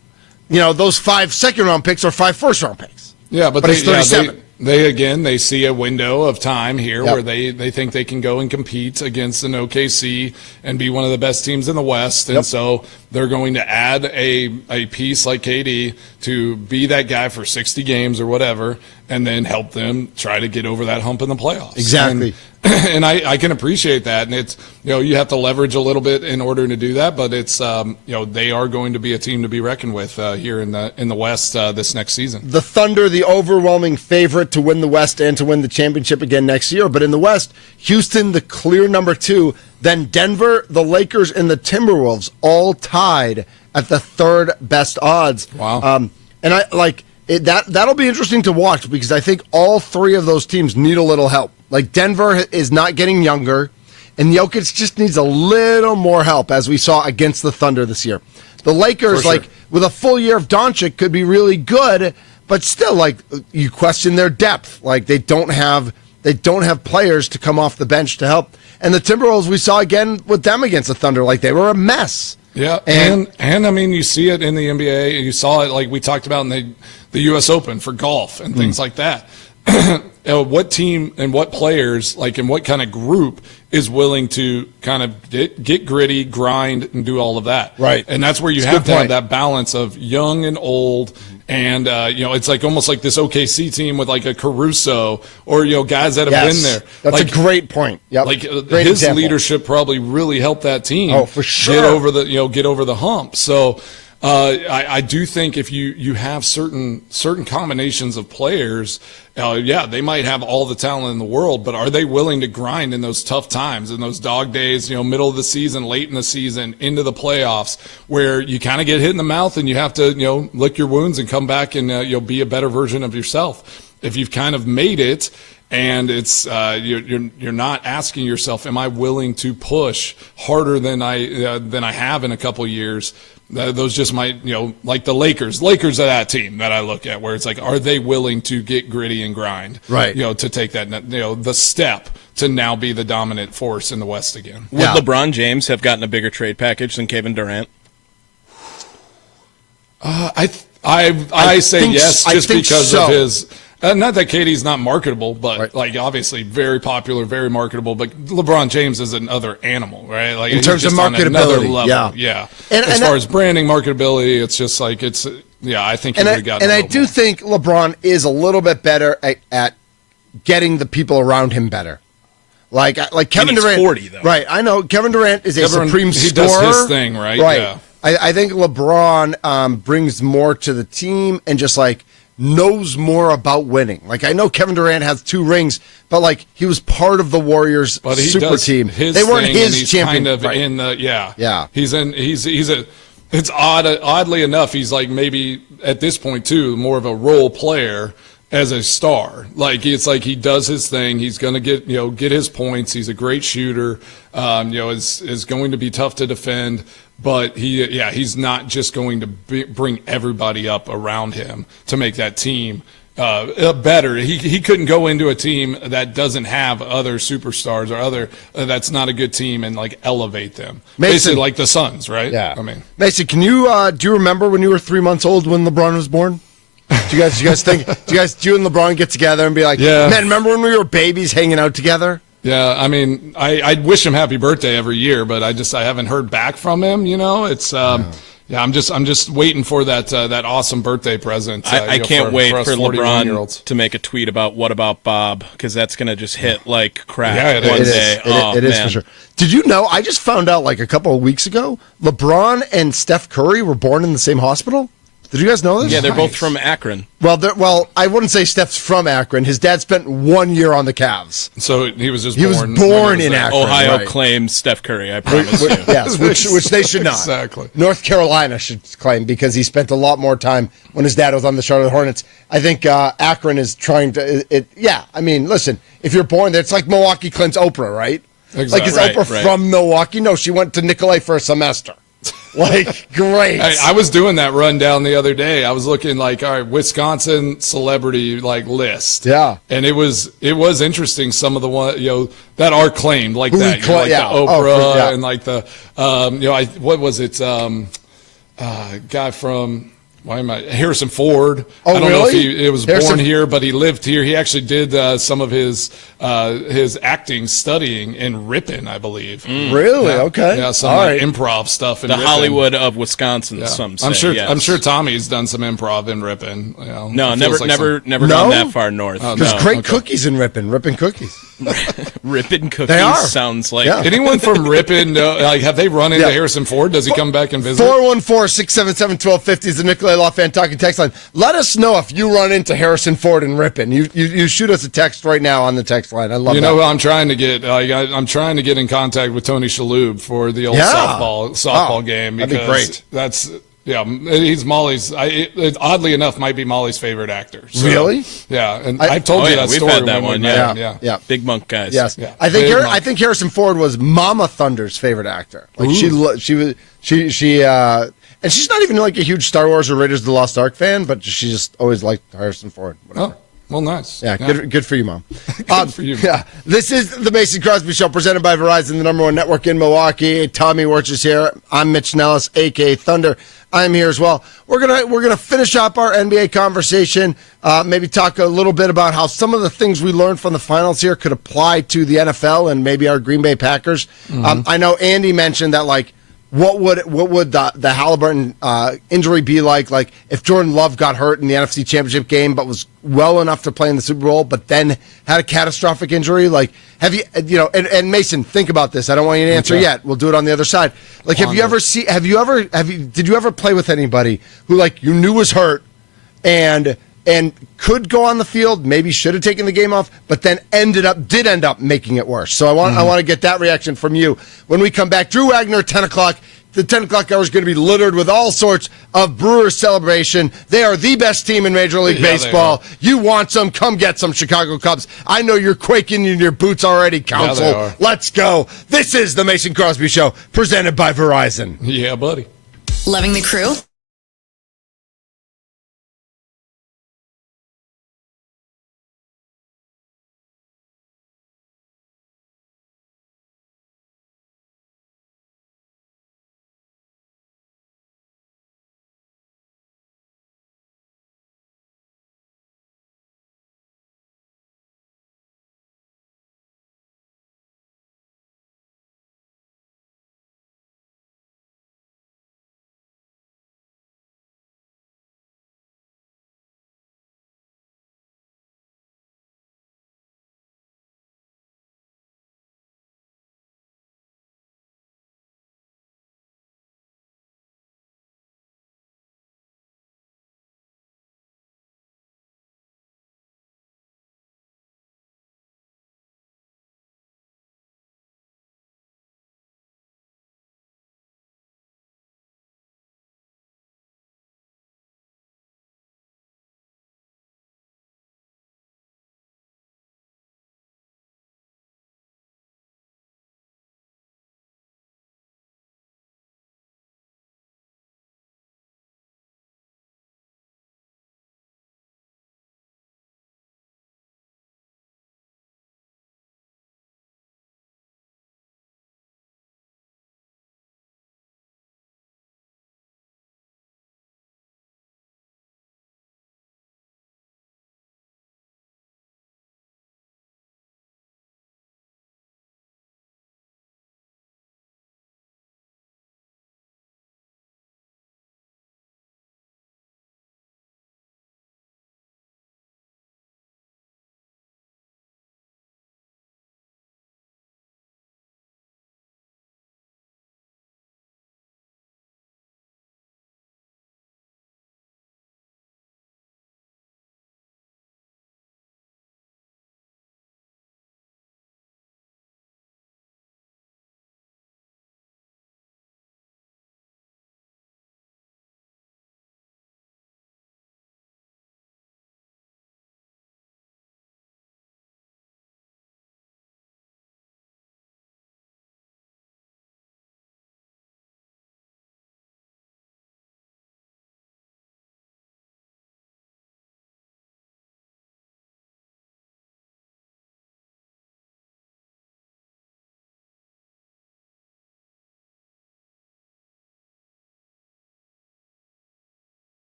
those 5 second-round picks are 5 first-round picks. Yeah, but he's 37. They see a window of time here where they think they can go and compete against an OKC and be one of the best teams in the West. And so they're going to add a piece like KD to be that guy for 60 games or whatever, and then help them try to get over that hump in the playoffs. Exactly. And I can appreciate that. And it's, you have to leverage a little bit in order to do that. But it's, they are going to be a team to be reckoned with here in the West this next season. The Thunder, the overwhelming favorite to win the West and to win the championship again next year. But in the West, Houston, the clear number 2. Then Denver, the Lakers, and the Timberwolves all tied at the third best odds. Wow. And I like it, that'll be interesting to watch because I think all 3 of those teams need a little help. Like Denver is not getting younger, and Jokic just needs a little more help, as we saw against the Thunder this year. The Lakers, For sure. with a full year of Doncic, could be really good, but still, you question their depth. Like they don't have players to come off the bench to help. And the Timberwolves, we saw again with them against the Thunder, like they were a mess. Yeah, and I mean, you see it in the NBA. You saw it like we talked about in the U.S. Open for golf and things like that. What team and what players, and what kind of group is willing to kind of get gritty, grind, and do all of that? Right. And that's where you have to have that balance of young and old. And, it's almost like this OKC team with a Caruso or, guys that have been there. That's a great point. Yep. Great His example. leadership probably really helped that team for sure. get over the hump. So I do think if you have certain combinations of players, they might have all the talent in the world, but are they willing to grind in those tough times, in those dog days, middle of the season, late in the season, into the playoffs, where you kind of get hit in the mouth and you have to, lick your wounds and come back and be a better version of yourself. If you've kind of made it and it's you're not asking yourself, am I willing to push harder than I have in a couple years? Those just might, like the Lakers are that team that I look at where it's are they willing to get gritty and grind? Right. To take that, the step to now be the dominant force in the West again. Would LeBron James have gotten a bigger trade package than Kevin Durant? I say yes, just because of his. Not that KD's not marketable, but obviously very popular, very marketable. But LeBron James is another animal, right? In terms of marketability, yeah. And as far as branding, marketability, it's just I think he would have gotten. And I do think LeBron is a little bit better at getting the people around him better. Like Kevin Durant, 40 though. Right? I know Kevin Durant is a supreme scorer. He does his thing, right? Right. Yeah. I think LeBron brings more to the team and just knows more about winning. I know Kevin Durant has 2 rings, but he was part of the Warriors super team. They weren't his champion. Kind of in the yeah. It's oddly enough, he's maybe at this point too more of a role player as a star. It's he does his thing. He's going to get his points. He's a great shooter. Is going to be tough to defend. But he's not just going to bring everybody up around him to make that team better. He couldn't go into a team that doesn't have other superstars or other that's not a good team and elevate them. Mason, basically like the Suns, right? Yeah. I mean, Mason, can you do you remember when you were 3 months old when LeBron was born? Do you guys think? Do you and LeBron get together and be like, man, remember when we were babies hanging out together? Yeah, I mean, I wish him happy birthday every year, but I haven't heard back from him. It's I'm just waiting for that awesome birthday present. I can't wait for 41-year-olds. LeBron to make a tweet about what about Bob, because that's gonna just hit like crap one day. It is for sure. Did you know? I just found out a couple of weeks ago, LeBron and Steph Curry were born in the same hospital. Did you guys know this? Yeah, they're both from Akron. Well, I wouldn't say Steph's from Akron. His dad spent 1 year on the Cavs. So he was just born in Akron. Ohio claims Steph Curry, I promise you. Yes, which they should not. Exactly. North Carolina should claim because he spent a lot more time when his dad was on the Charlotte Hornets. I think Akron is trying to. I mean, listen, if you're born there, it's like Milwaukee claims Oprah, right? Exactly. Is Oprah from Milwaukee? No, she went to Nicolay for a semester. Great. I was doing that rundown the other day. I was looking all right, Wisconsin celebrity list. Yeah. And it was interesting. Some of the one that are claimed Who that. the Oprah and what was it? Guy from Why am I Harrison Ford? Oh, I don't know if really? he was Harrison- born here, but he lived here. He actually did some of his acting studying in Ripon, I believe. Really? Yeah. Okay. Yeah, some All like, right. improv stuff in The Ripon. Hollywood of Wisconsin, Yeah. some say. I'm sure. yes. I'm sure Tommy's done some improv in Ripon. You know, No, it never, feels like never, some- never No? gone that far north. Oh, There's no. great Okay. cookies in Ripon. Ripon cookies. Ripon cookies They are. sounds like Yeah. Anyone from Ripon, have they run into Yeah. Harrison Ford? Does he come back and visit? 414-677-1250 is the Nicolay Law Fan Talking text line. Let us know if you run into Harrison Ford in Ripon. You shoot us a text right now on the text line. I love that. You know who I'm trying to get? I'm trying to get in contact with Tony Shalhoub for the old Yeah. softball game. that'd be Because great. That's he's Molly's. It oddly enough, might be Molly's favorite actor. So, Really? Yeah, and I've told Oh, you yeah, that we've story. had that when we one, met yeah. him, Yeah. Big Monk guys. Yes. Yeah. I think Big I monk. think Harrison Ford was Mama Thunder's favorite actor. Like and she's not even like a huge Star Wars or Raiders of the Lost Ark fan, but she just always liked Harrison Ford. Whatever. Oh, well, nice. Yeah, good for you, Mom. Good for you. Yeah, this is the Mason Crosby Show presented by Verizon, the #1 network in Milwaukee. Tommy Wirch is here. I'm Mitch Nelles, a.k.a. Thunder. I'm here as well. We're gonna finish up our NBA conversation. Maybe talk a little bit about how some of the things we learned from the finals here could apply to the NFL and maybe our Green Bay Packers. I know Andy mentioned that what would the Halliburton injury be like if Jordan Love got hurt in the NFC Championship game but was well enough to play in the Super Bowl but then had a catastrophic injury? Have you and Mason, think about this. I don't want you to answer yet. We'll do it on the other side. Did you ever play with anybody who you knew was hurt and could go on the field, maybe should have taken the game off, but then did end up making it worse? So I want to get that reaction from you when we come back. Drew Wagner, 10 o'clock. The 10 o'clock hour is going to be littered with all sorts of Brewers celebration. They are the best team in Major League Baseball. You want some? Come get some, Chicago Cubs. I know you're quaking in your boots already, Council. they are. Let's go. This is the Mason Crosby Show, presented by Verizon. Yeah, buddy. Loving the crew?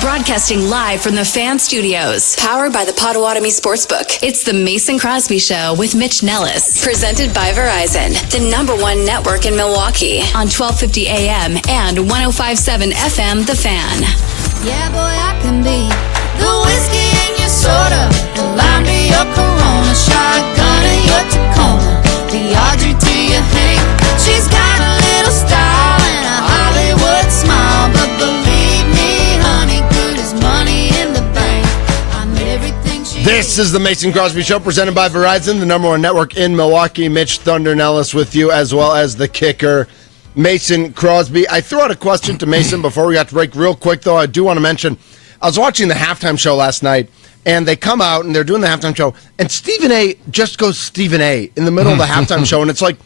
Broadcasting live from the Fan Studios, powered by the Potawatomi Sportsbook. It's the Mason Crosby Show with Mitch Nelles, presented by Verizon, the #1 network in Milwaukee, on 1250 AM and 105.7 FM. The Fan. Yeah, boy, I can be the whiskey in your soda, the lime to your Corona, shotgun in your Tacoma, the Audrey to your Hank. She's got a little style and a Hollywood smile, but believe me, honey, good as money in the bank. I'm everything she This is the Mason Crosby Show, presented by Verizon, the #1 network in Milwaukee. Mitch Thunder Nelles with you, as well as the kicker, Mason Crosby. I threw out a question to Mason before we got to break. Real quick, though, I do want to mention, I was watching the halftime show last night, and they come out, and they're doing the halftime show, and Stephen A. just goes Stephen A. in the middle of the halftime show, and it's like,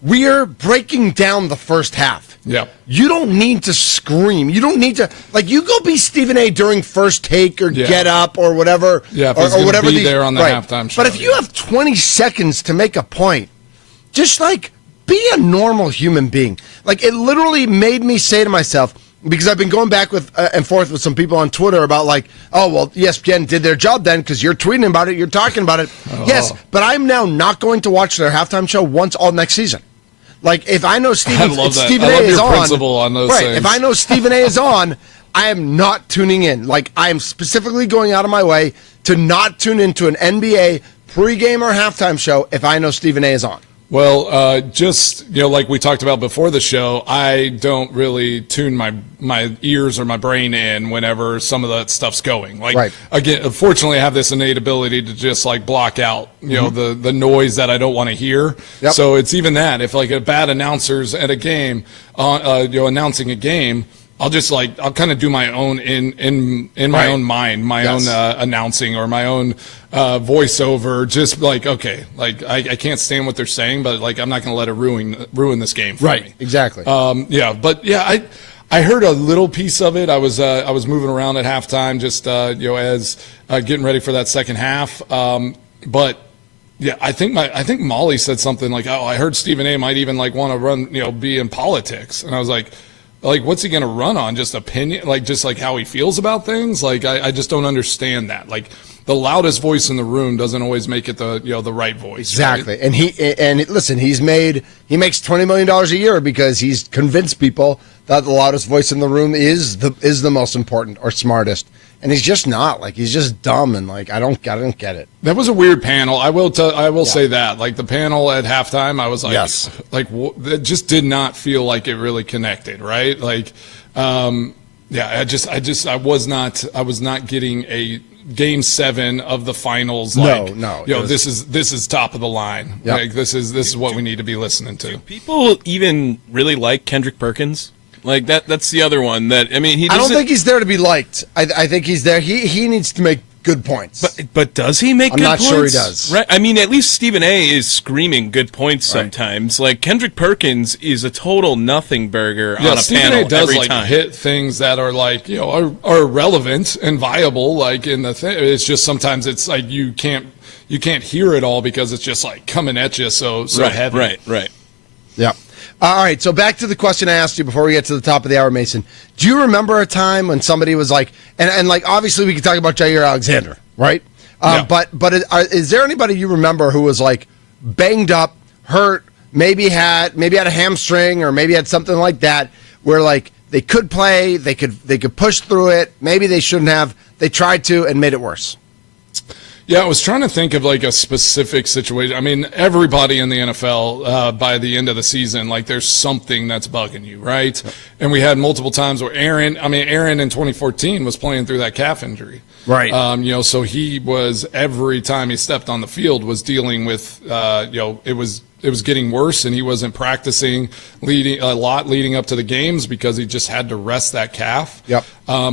we're breaking down the first half. Yeah. You don't need to scream. You don't need to, like, you go be Stephen A. during First Take or Get Up or whatever. Yeah, if or, he's or gonna whatever. be there on the halftime show. But if you have 20 seconds to make a point, just, like, be a normal human being. Like, it literally made me say to myself, because I've been going back with and forth with some people on Twitter about, like, oh, well, ESPN did their job then because you're tweeting about it, you're talking about it. Oh. Yes, but I'm now not going to watch their halftime show once all next season. Like, if I know Stephen A. is on, principle on those right? things. If I know Stephen A. is on, I am not tuning in. Like, I am specifically going out of my way to not tune into an NBA pregame or halftime show if I know Stephen A. is on. Well, just, like we talked about before the show, I don't really tune my ears or my brain in whenever some of that stuff's going. Like, Right. Again, fortunately, I have this innate ability to just, like, block out, the noise that I don't want to hear. Yep. So it's even that. If, like, a bad announcer's at a game, announcing a game, I'll just, like, I'll kind of do my own in my own mind, my own announcing or my own voiceover. Just like, okay, like I can't stand what they're saying, but, like, I'm not going to let it ruin this game for me. Exactly. I heard a little piece of it. I was moving around at halftime, just as getting ready for that second half. But yeah, I think Molly said something like, "Oh, I heard Stephen A. might even, like, want to run, be in politics," and I was like, what's he going to run on? Just opinion? Like, just, like, how he feels about things? Like, I just don't understand that. Like, the loudest voice in the room doesn't always make it the right voice. Exactly. Right? And listen, he makes $20 million a year because he's convinced people that the loudest voice in the room is the most important or smartest. And he's just not. Like, he's just dumb, and, like, I don't get it. That was a weird panel. I will say that. Like, the panel at halftime, I was like, yes. It just did not feel like it really connected, right? Like, I was not getting a Game 7 of the finals. Like, no. This is top of the line. Yep. Like, this is what we need to be listening to. Do people even really like Kendrick Perkins? Like, that's the other one that, I mean, I don't think he's there to be liked. I think he's there. He needs to make good points. But does he make good points? I'm not sure he does. Right? I mean, at least Stephen A. is screaming good points sometimes. Like, Kendrick Perkins is a total nothing burger on a Stephen panel A. does, every like, time. hit things that are, like, are relevant and viable. Like, in the thing, it's just sometimes it's like you can't hear it all because it's just, like, coming at you so heavy. Right. Yeah. All right, so back to the question I asked you before we get to the top of the hour, Mason. Do you remember a time when somebody was like, and like, obviously we could talk about Jair Alexander, right? Yeah. But is there anybody you remember who was, like, banged up, hurt, maybe had a hamstring or maybe had something like that, where, like, they could play, they could push through it, maybe they shouldn't have, they tried to and made it worse? Yeah, I was trying to think of, like, a specific situation. I mean, everybody in the NFL, by the end of the season, like, there's something that's bugging you, right? And we had multiple times where Aaron in 2014 was playing through that calf injury. Right. So he was, every time he stepped on the field, was dealing with, it was getting worse, and he wasn't practicing leading up to the games because he just had to rest that calf. Yep.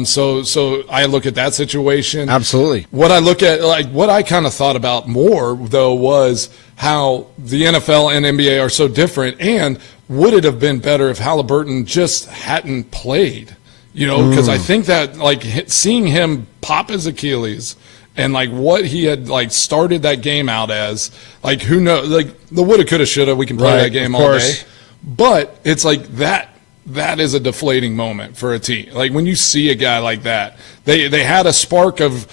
So I look at that situation. Absolutely. What I look at, like, what I kind of thought about more, though, was how the NFL and NBA are so different, and would it have been better if Halliburton just hadn't played? Because I think that, like, seeing him pop his Achilles and, like, what he had, like, started that game out as, like, who knows, like, the woulda, coulda, shoulda, we can play that game all day. But it's like that that is a deflating moment for a team. Like when you see a guy like that, they had a spark of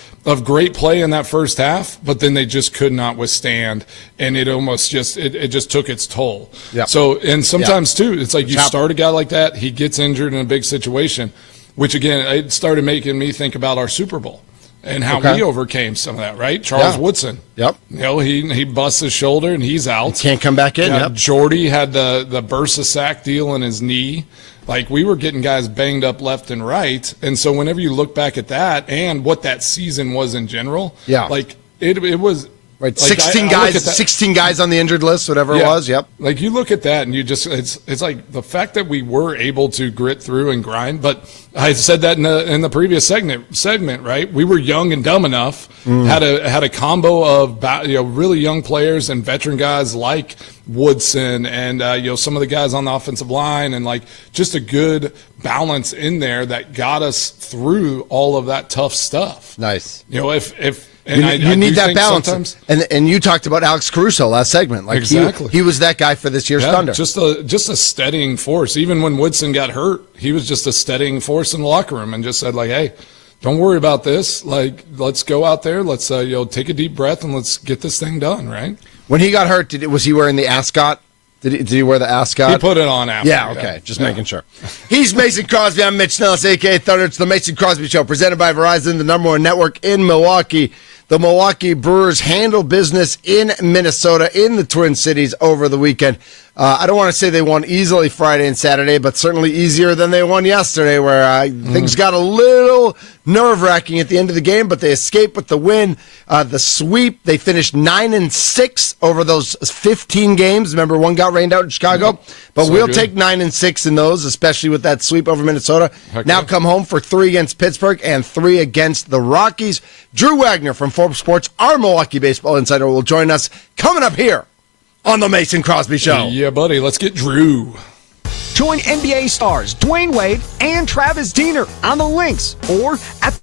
great play in that first half, but then they just could not withstand, and it almost just it just took its toll. Yep. So and sometimes too, it's like you Chop. start a guy like that, he gets injured in a big situation, which again it started making me think about our Super Bowl and how we overcame some of that. Right, Charles Woodson. Yep. You know, he busts his shoulder and he's out. Can't come back in. Yeah, Yep. Jordy had the bursa sac deal in his knee. Like we were getting guys banged up left and right, and so whenever you look back at that and what that season was in general, like it was right. Like 16 guys on the injured list, whatever it was. Yep. Like you look at that and you just it's like the fact that we were able to grit through and grind. But I said that in the previous segment, right? We were young and dumb enough, had a combo of really young players and veteran guys like Woodson and some of the guys on the offensive line, and like just a good balance in there that got us through all of that tough stuff. Nice. If And you need that balance. And you talked about Alex Caruso last segment. Like exactly. He was that guy for this year's Thunder. Just a steadying force. Even when Woodson got hurt, he was just a steadying force in the locker room and just said, like, hey, don't worry about this. Like, let's go out there. Let's take a deep breath and let's get this thing done, right? When he got hurt, was he wearing the ascot? Did he wear the ascot? He put it on after. Yeah, okay. Just making sure. He's Mason Crosby. I'm Mitch Nelles, a.k.a. Thunder. It's the Mason Crosby Show, presented by Verizon, the #1 network in Milwaukee. The Milwaukee Brewers handle business in Minnesota, in the Twin Cities over the weekend. I don't want to say they won easily Friday and Saturday, but certainly easier than they won yesterday, where things got a little nerve-wracking at the end of the game, but they escaped with the win. The sweep, they finished 9-6 over those 15 games. Remember, one got rained out in Chicago, but we'll take 9-6 in those, especially with that sweep over Minnesota. Now come home for 3 against Pittsburgh and 3 against the Rockies. Drew Wagner from Forbes Sports, our Milwaukee baseball insider, will join us coming up here on the Mason Crosby Show. Yeah, buddy. Let's get Drew. Join NBA stars Dwayne Wade and Travis Diener on the links or at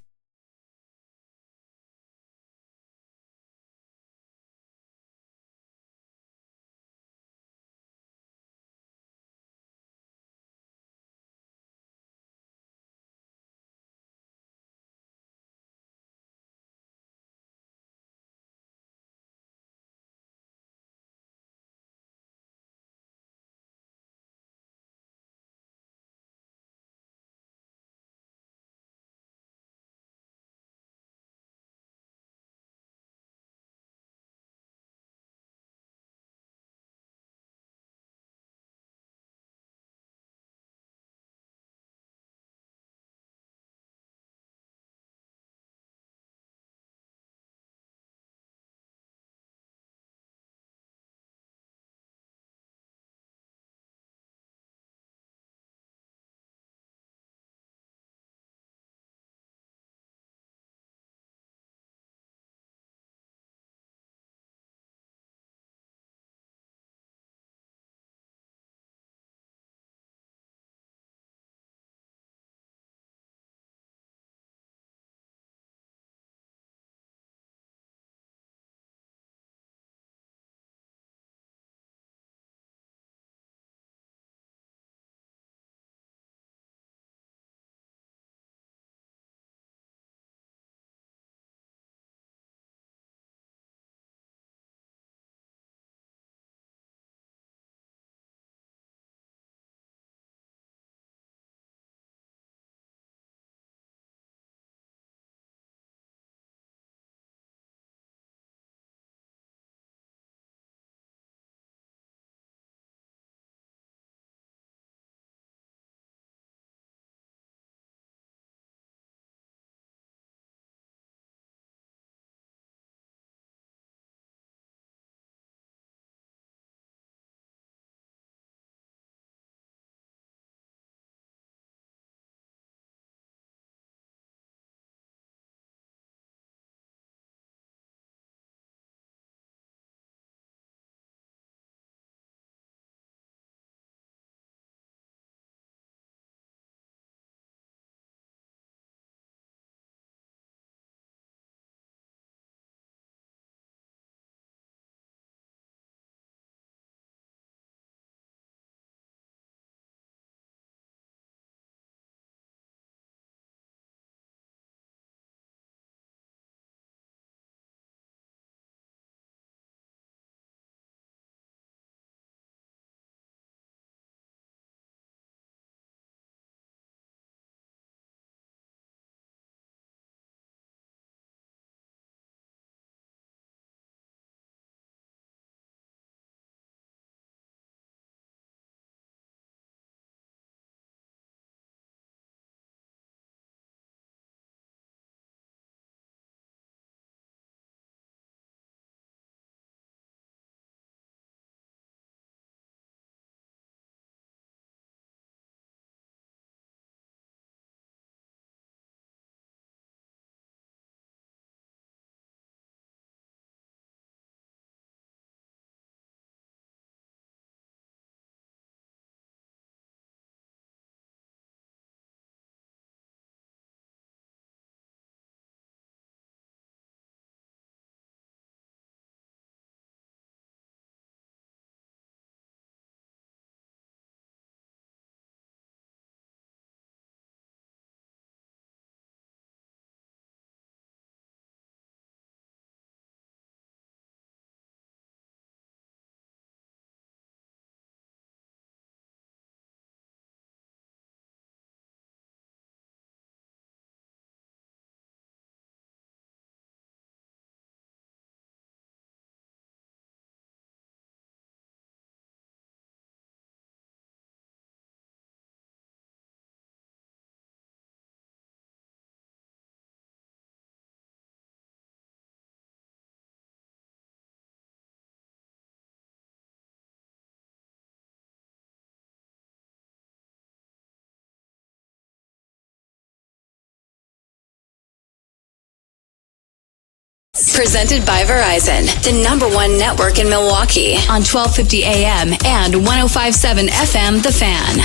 presented by Verizon, the #1 network in Milwaukee on 1250 AM and 105.7 FM The Fan.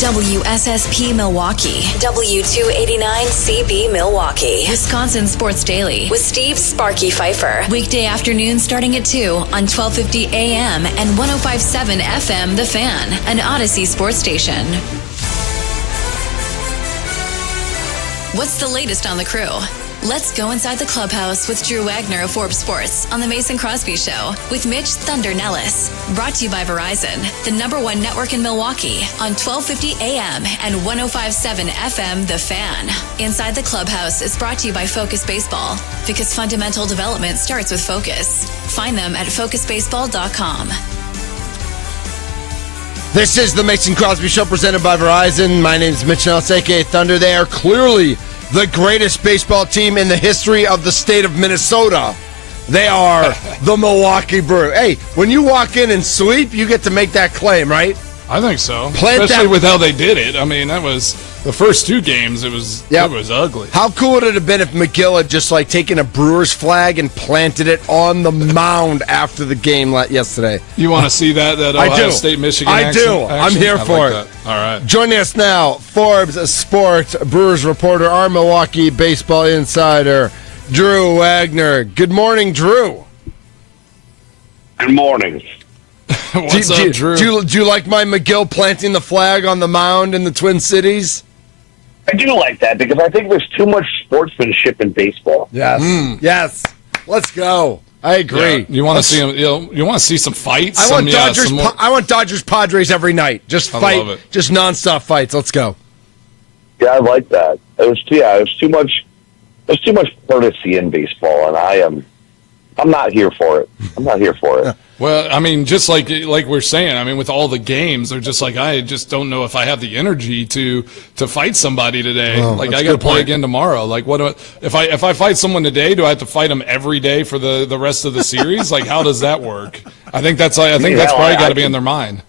WSSP Milwaukee, W289CB Milwaukee, Wisconsin Sports Daily with Steve Sparky Pfeiffer. Weekday afternoon starting at 2 on 1250 AM and 105.7 FM The Fan, an Odyssey sports station. What's the latest on the crew? Let's go inside the clubhouse with Drew Wagner of Forbes Sports on the Mason Crosby Show with Mitch Thunder Nelles. Brought to you by Verizon, the #1 network in Milwaukee on 1250 AM and 105.7 FM The Fan. Inside the clubhouse is brought to you by Focus Baseball, because fundamental development starts with focus. Find them at focusbaseball.com. This is the Mason Crosby Show presented by Verizon. My name is Mitch Nelles, a.k.a. Thunder. They are clearly the greatest baseball team in the history of the state of Minnesota. They are the Milwaukee Brewers. Hey, when you walk in and sleep, you get to make that claim, right? I think so. Especially with how they did it. I mean, that was the first 2 games. It was ugly. How cool would it have been if McGill had just taken a Brewers flag and planted it on the mound after the game yesterday? You want to see that Ohio State Michigan? I do. I'm here for it. All right. Joining us now, Forbes Sports Brewers reporter, our Milwaukee baseball insider, Drew Wagner. Good morning, Drew. Good morning. What's up, Drew? Do you like my McGill planting the flag on the mound in the Twin Cities? I do like that because I think there's too much sportsmanship in baseball. Yes. Yes. Let's go. I agree. Yeah. You want to see them? You want to see some fights? I want Dodgers Padres every night. Just fight. I love it. Just nonstop fights. Let's go. Yeah, I like that. It was too much. There's too much courtesy in baseball, and I'm not here for it. I'm not here for it. Well, I mean, just like we're saying, I mean, with all the games, they're just I just don't know if I have the energy to fight somebody today. I got to play again tomorrow. If I fight someone today, do I have to fight them every day for the rest of the series? How does that work? I think that's probably got to be in their mind.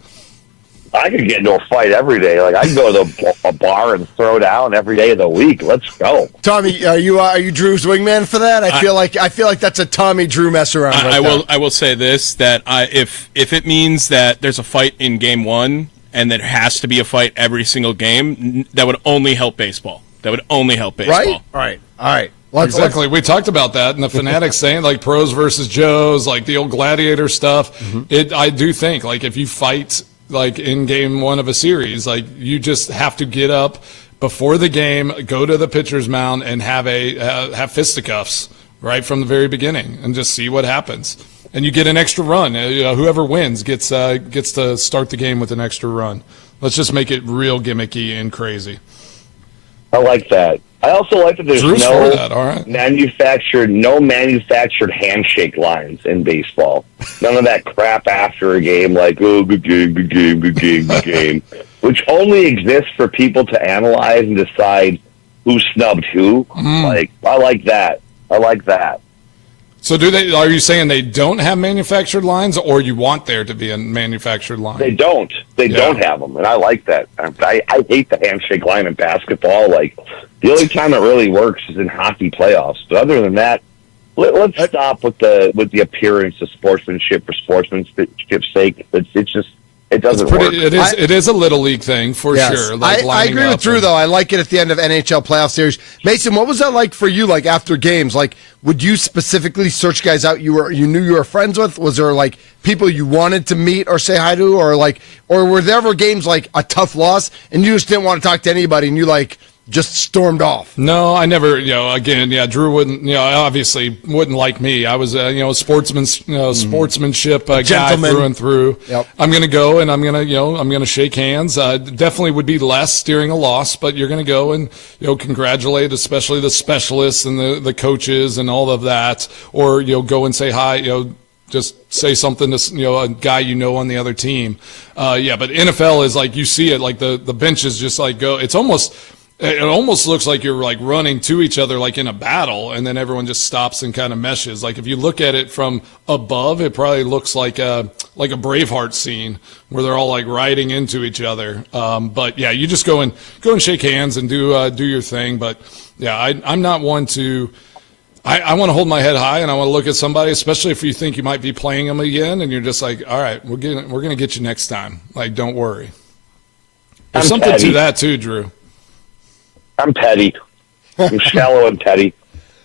I could get into a fight every day. I can go to a bar and throw down every day of the week. Let's go. Tommy, are you Drew's wingman for that? I feel like that's a Tommy Drew mess around. I will say this, that if it means that there's a fight in game 1 and there has to be a fight every single game, that would only help baseball. Right? All right. Exactly. We talked about that, and the Fanatics saying pros versus Joes, the old gladiator stuff. Mm-hmm. I do think if you fight in game 1 of a series, you just have to get up before the game, go to the pitcher's mound, and have fisticuffs right from the very beginning, and just see what happens. And you get an extra run. Whoever wins gets to start the game with an extra run. Let's just make it real gimmicky and crazy. I like that. I also like that there's no manufactured handshake lines in baseball. None of that crap after a game good game, which only exists for people to analyze and decide who snubbed who. I like that. So are you saying they don't have manufactured lines, or you want there to be a manufactured line? They don't. They don't have them, and I like that. I hate the handshake line in basketball. The only time it really works is in hockey playoffs. But other than that, let's stop with the appearance of sportsmanship for sportsmanship's sake. It doesn't work. It is a little league thing for sure. I agree with Drew, though. I like it at the end of NHL playoff series. Mason, what was that like for you? After games, would you specifically search guys out you knew you were friends with? Was there people you wanted to meet or say hi to, or were there ever games a tough loss and you just didn't want to talk to anybody and you just stormed off? No, I never, Drew wouldn't, obviously wouldn't like me. I was sportsmanship guy through and through. Yep. I'm going to go and I'm going to shake hands. Definitely would be less during a loss, but you're going to go and, congratulate, especially the specialists and the coaches and all of that, or, go and say hi, just say something to, a guy on the other team. But NFL is you see it, the benches just go, it almost looks like you're running to each other in a battle, and then everyone just stops and kind of meshes. If you look at it from above, it probably looks like a Braveheart scene where they're all riding into each other. But yeah, you just go and shake hands and do your thing. But yeah, I'm not one to. I want to hold my head high, and I want to look at somebody, especially if you think you might be playing them again, and you're just like, all right, we're going to get you next time. Like, don't worry. There's something petty to that too, Drew. I'm petty. I'm shallow and petty.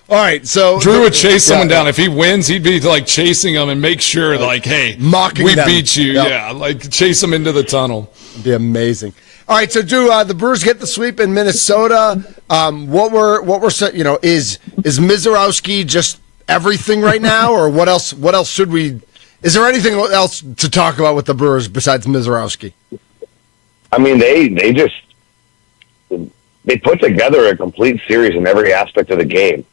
All right, so Drew would chase someone down. If he wins, he'd be like chasing them and make sure, like, hey, mocking we them. beat you. Yep. Yeah, like chase them into the tunnel. It'd be amazing. All right, so Drew, the Brewers get the sweep in Minnesota. What were is Mizorowski just everything right now, or what else? What else should we? Is there anything else to talk about with the Brewers besides Mizorowski? I mean, they put together a complete series in every aspect of the game.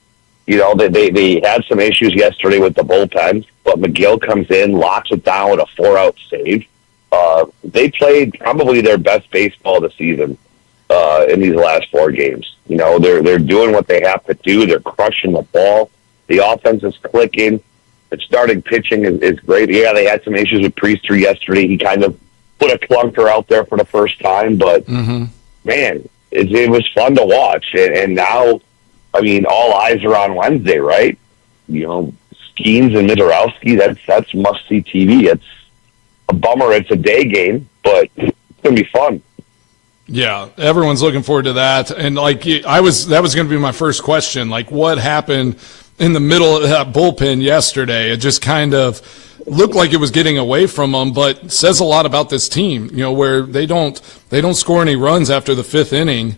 You know, they had some issues yesterday with the bullpen, but McGill comes in, locks it down with a 4-out save. They played probably their best baseball of the season in these last 4 games. You know, they're doing what they have to do. They're crushing the ball. The offense is clicking. The starting pitching is great. Yeah, they had some issues with Priester yesterday. He kind of put a clunker out there for the first time, but man, it was fun to watch. And now, I mean, all eyes are on Wednesday, right? You know, Skeens and Mizorowski, that's must-see TV. It's a bummer it's a day game, but it's going to be fun. Yeah, everyone's looking forward to that. And like that was going to be my first question. Like, what happened in the middle of that bullpen yesterday? It just kind of looked like it was getting away from them, but says a lot about this team, you know, where they don't score any runs after the 5th inning.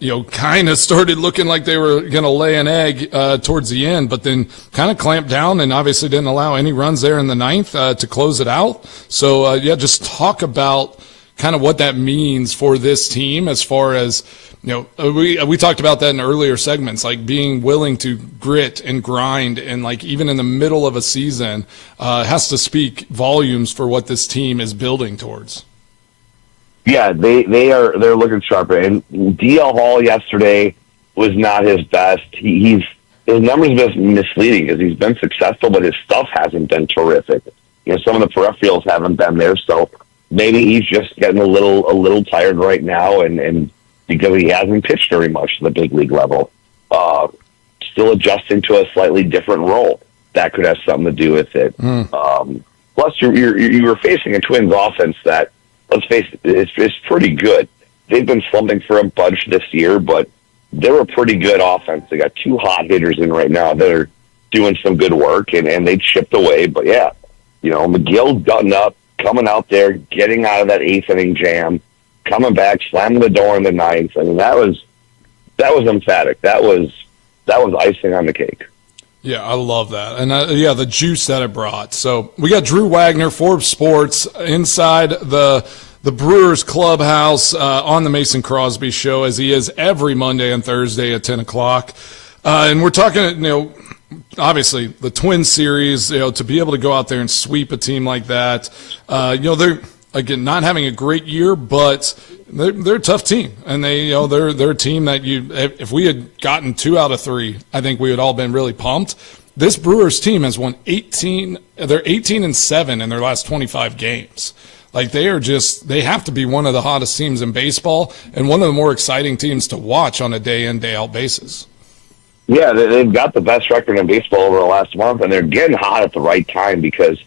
You know, kind of started looking like they were going to lay an egg towards the end, but then kind of clamped down and obviously didn't allow any runs there in the 9th to close it out. So, yeah, just talk about kind of what that means for this team as far as, you know, we talked about that in earlier segments, like being willing to grit and grind, and like even in the middle of a season has to speak volumes for what this team is building towards. Yeah, they're looking sharper. And DL Hall yesterday was not his best. His numbers been misleading because he's been successful, but his stuff hasn't been terrific. You know, some of the peripherals haven't been there, so maybe he's just getting a little tired right now, and because he hasn't pitched very much at the big league level. Still adjusting to a slightly different role. That could have something to do with it. Plus, you were facing a Twins offense that, let's face it, it's pretty good. They've been slumping for a bunch this year, but they're a pretty good offense. They got 2 hot hitters in right now that are doing some good work, and they chipped away. But, yeah, you know, McGill gutting up, coming out there, getting out of that 8th inning jam, coming back, slamming the door in the 9th. I mean, that was emphatic. That was icing on the cake. Yeah, I love that. And, yeah, the juice that it brought. So we got Drew Wagner, Forbes Sports, inside the Brewers clubhouse on the Mason Crosby Show, as he is every Monday and Thursday at 10 o'clock. And we're talking, you know, obviously the Twins series, you know, to be able to go out there and sweep a team like that. You know, they're, again, not having a great year, but they're a tough team, and they're a team that if we had gotten 2 out of 3, I think we would all been really pumped. This Brewers team has won 18. They're 18-7 in their last 25 games. Like, they have to be one of the hottest teams in baseball and one of the more exciting teams to watch on a day-in, day-out basis. Yeah, they've got the best record in baseball over the last month, and they're getting hot at the right time because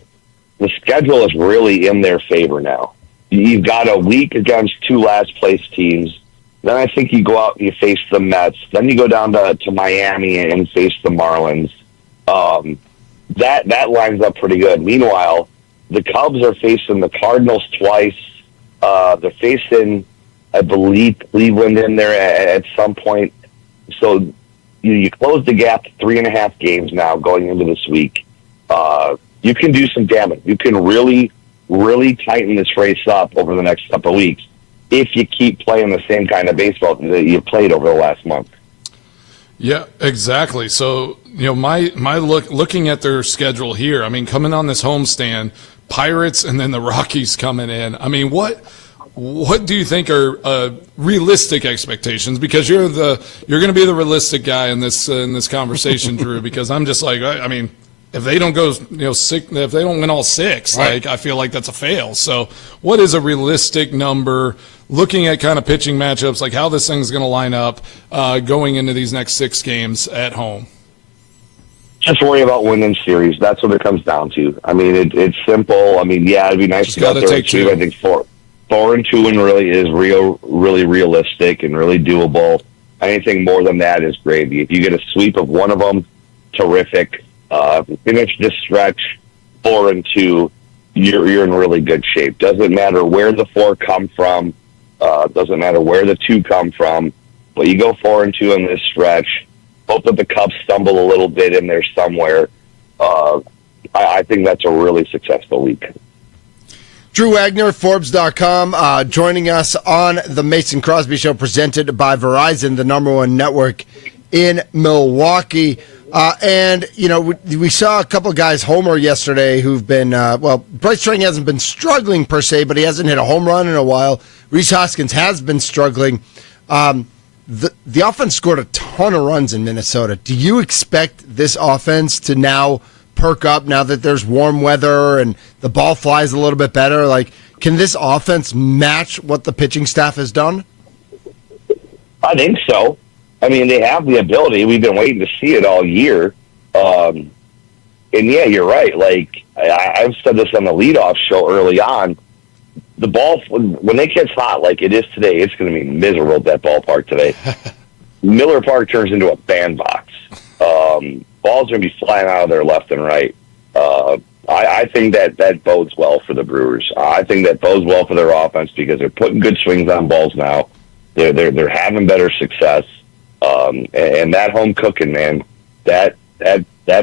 the schedule is really in their favor now. You've got a week against 2 last-place teams. Then I think you go out and you face the Mets. Then you go down to Miami and face the Marlins. That lines up pretty good. Meanwhile, the Cubs are facing the Cardinals twice. They're facing, I believe, Cleveland in there at some point. So you close the gap to 3.5 games now going into this week. You can do some damage. You can really, really tighten this race up over the next couple of weeks if you keep playing the same kind of baseball that you played over the last month. Yeah, exactly. So, you know, my looking at their schedule here, I mean, coming on this homestand, Pirates and then the Rockies coming in. I mean, what do you think are realistic expectations? Because you're going to be the realistic guy in this conversation, Drew. Because I'm just like, I mean, if they don't go, you know, if they don't win all 6, right, like, I feel like that's a fail. So, what is a realistic number? Looking at kind of pitching matchups, like how this thing's going to line up going into these next 6 games at home. Just worry about winning series. That's what it comes down to. I mean, it's simple. I mean, yeah, it'd be nice to go out there and two. I think 4-2 really is really realistic and really doable. Anything more than that is gravy. If you get a sweep of one of them, terrific. Finish this stretch 4-2, you're in really good shape. Doesn't matter where the 4 come from. Doesn't matter where the 2 come from. But you go 4-2 in this stretch. Hope that the Cubs stumble a little bit in there somewhere. I think that's a really successful week. Drew Wagner, Forbes.com, joining us on the Mason Crosby Show, presented by Verizon, the #1 network in Milwaukee. And, you know, we saw a couple of guys homer yesterday who've been, Bryce Strang hasn't been struggling per se, but he hasn't hit a home run in a while. Rhys Hoskins has been struggling. The offense scored a ton of runs in Minnesota. Do you expect this offense to now perk up now that there's warm weather and the ball flies a little bit better? Like, can this offense match what the pitching staff has done? I think so. I mean, they have the ability. We've been waiting to see it all year. And yeah, you're right. Like, I've said this on the leadoff show early on. The ball, when it gets hot like it is today, it's going to be miserable at that ballpark today. Miller Park turns into a bandbox. Balls are going to be flying out of there left and right. I think that bodes well for the Brewers. I think that bodes well for their offense because they're putting good swings on balls now. They're having better success. And that home cooking, man, that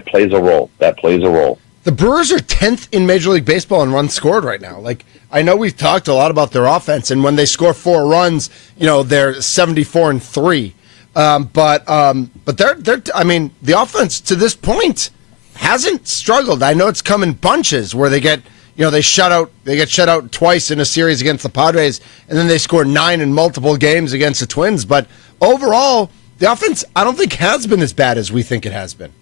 plays a role. That plays a role. The Brewers are 10th in Major League Baseball in runs scored right now. Like, I know we've talked a lot about their offense, and when they score 4 runs, you know, they're 74-3. But they're I mean, the offense to this point hasn't struggled. I know it's come in bunches where they get, you know, they get shut out twice in a series against the Padres, and then they score 9 in multiple games against the Twins. But overall, the offense, I don't think has been as bad as we think it has been.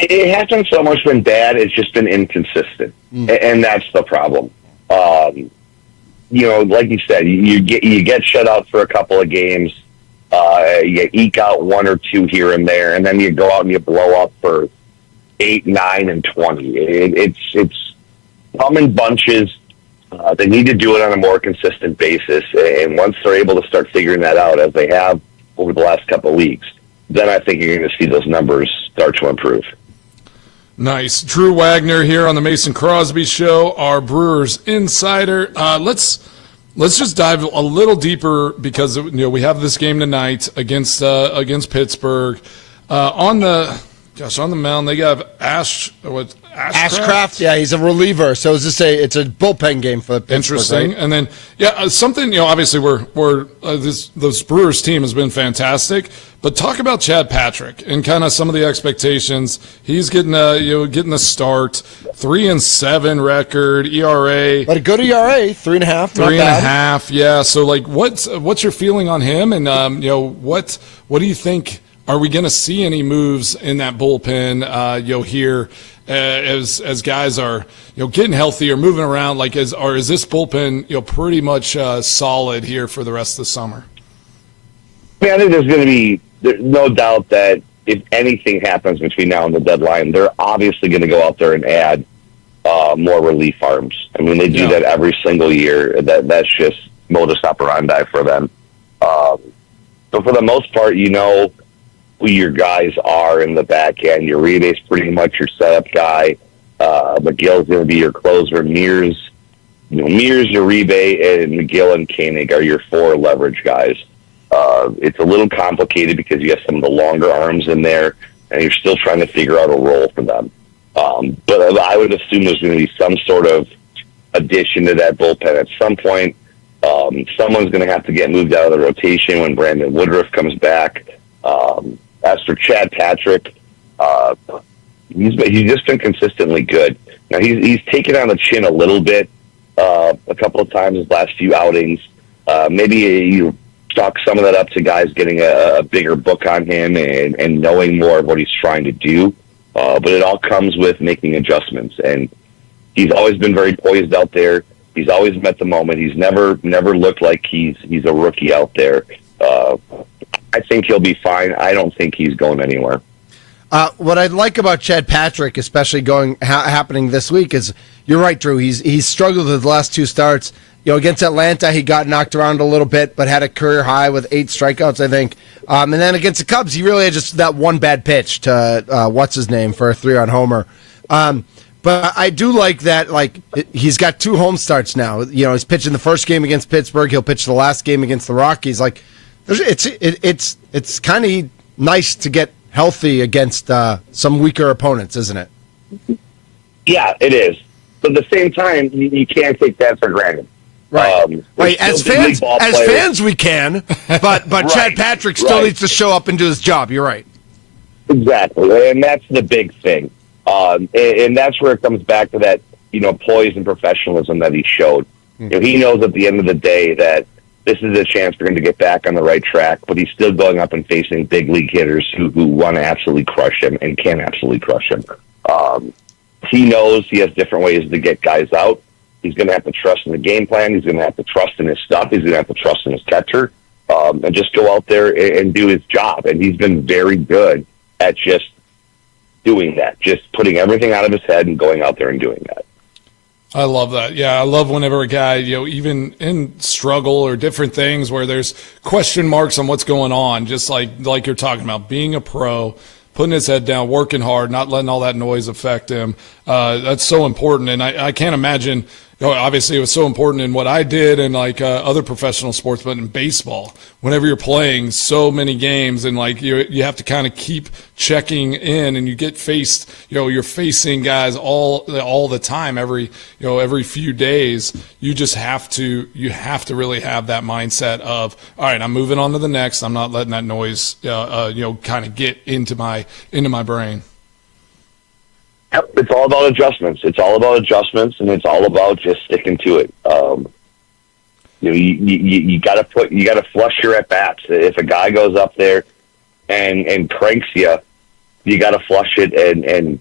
It hasn't so much been bad; it's just been inconsistent, and that's the problem. You know, like you said, you get shut out for a couple of games. You eke out 1 or 2 here and there, and then you go out and you blow up for 8, 9, and 20. It's come in bunches. They need to do it on a more consistent basis, and once they're able to start figuring that out, as they have over the last couple of weeks, then I think you're going to see those numbers start to improve. Nice. Drew Wagner here on the Mason Crosby Show, our Brewers insider. Let's just dive a little deeper because we have this game tonight against Pittsburgh. On the mound they got Ashcraft. Yeah, he's a reliever, so it's a bullpen game for Pittsburgh. Interesting. Right? And then something, obviously this Brewers team has been fantastic, but talk about Chad Patrick and kind of some of the expectations. He's getting the start, 3-7 record, ERA, but a good ERA, 3.5, 3.5. Yeah. So like, what's your feeling on him? And what do you think? Are we going to see any moves in that bullpen? Here as guys are getting healthy or moving around. Like, is this bullpen pretty much solid here for the rest of the summer? I mean, I think there's going to be no doubt that if anything happens between now and the deadline, they're obviously going to go out there and add more relief arms. I mean, they do that every single year. That's just modus operandi for them. So for the most part, who your guys are in the back end. Uribe's pretty much your setup guy. McGill's going to be your closer. Mears, Uribe, and McGill and Koenig are your 4 leverage guys. It's a little complicated because you have some of the longer arms in there, and you're still trying to figure out a role for them. But I would assume there's going to be some sort of addition to that bullpen at some point. Someone's going to have to get moved out of the rotation when Brandon Woodruff comes back. As for Chad Patrick, he's just been consistently good. Now he's taken on the chin a little bit a couple of times his last few outings. Maybe you chalk some of that up to guys getting a bigger book on him and knowing more of what he's trying to do. But it all comes with making adjustments, and he's always been very poised out there. He's always met the moment. He's never looked like he's a rookie out there. I think he'll be fine. I don't think he's going anywhere. What I like about Chad Patrick, especially happening this week, is you're right, Drew. He's struggled with the last 2 starts. Against Atlanta, he got knocked around a little bit, but had a career high with 8 strikeouts, I think. And then against the Cubs, he really had just that one bad pitch to what's his name for a 3-run homer. But I do like that. Like, he's got 2 home starts now. He's pitching the first game against Pittsburgh. He'll pitch the last game against the Rockies. Like, it's kind of nice to get healthy against some weaker opponents, isn't it? Yeah, it is. But at the same time, you can't take that for granted. Right. As fans, we can, but right. Chad Patrick still needs to show up and do his job. You're right. Exactly, and that's the big thing. And that's where it comes back to that, poise and professionalism that he showed. Mm-hmm. He knows at the end of the day that this is a chance for him to get back on the right track, but he's still going up and facing big league hitters who want to absolutely crush him and can absolutely crush him. He knows he has different ways to get guys out. He's going to have to trust in the game plan. He's going to have to trust in his stuff. He's going to have to trust in his catcher, and just go out there and do his job. And he's been very good at just doing that, just putting everything out of his head and going out there and doing that. I love that. Yeah, I love whenever a guy, even in struggle or different things where there's question marks on what's going on, just like you're talking about, being a pro, putting his head down, working hard, not letting all that noise affect him. That's so important. And I can't imagine, obviously it was so important in what I did and other professional sports, but in baseball, whenever you're playing so many games and you have to kind of keep checking in and you get faced, you're facing guys all the time, every few days. You just have to really have that mindset of, all right, I'm moving on to the next. I'm not letting that noise, kind of get into my brain. It's all about adjustments. And it's all about just sticking to it. You got to flush your at bats. If a guy goes up there and cranks you got to flush it and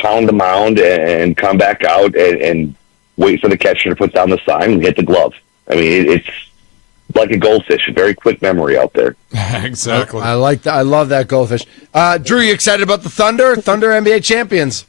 pound the mound and come back out and wait for the catcher to put down the sign and hit the glove. I mean, it's like a goldfish, a very quick memory out there. Exactly. I like that. I love that goldfish. Drew, you excited about the Thunder? Thunder NBA champions.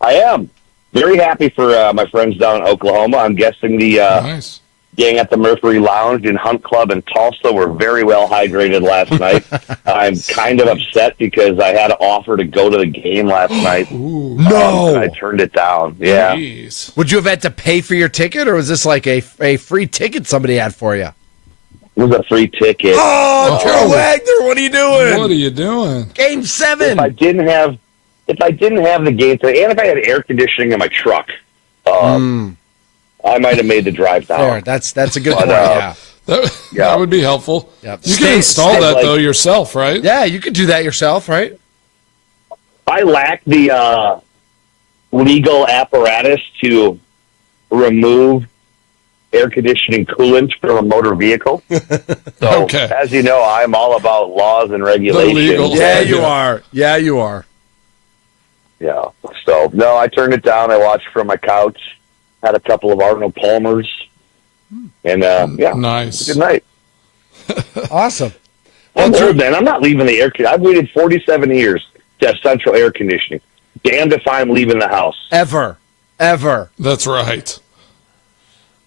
I am very happy for my friends down in Oklahoma. I'm guessing the nice. Gang at the Mercury Lounge and Hunt Club in Tulsa were very well hydrated last night. I'm kind of upset because I had an offer to go to the game last night. Ooh. No. I turned it down. Yeah. Jeez. Would you have had to pay for your ticket, or was this like a free ticket somebody had for you? It was a free ticket. Oh, Drew Wagner, what are you doing? What are you doing? Game 7. If I didn't have the game today, and if I had air conditioning in my truck, I might have made the drive down. Fair. That's a good point. Yeah. That would be helpful. Yep. You can install that though yourself, right? Yeah, you could do that yourself, right? I lack the legal apparatus to remove air conditioning coolant from a motor vehicle. So, okay. As you know, I'm all about laws and regulations. Yeah, you are. Yeah, you are. Yeah. So, no, I turned it down. I watched from my couch. Had a couple of Arnold Palmers. And, nice. Good night. Awesome. I'm old, man. I'm not leaving the air conditioning. I've waited 47 years to have central air conditioning. Damned if I'm leaving the house. Ever. That's right.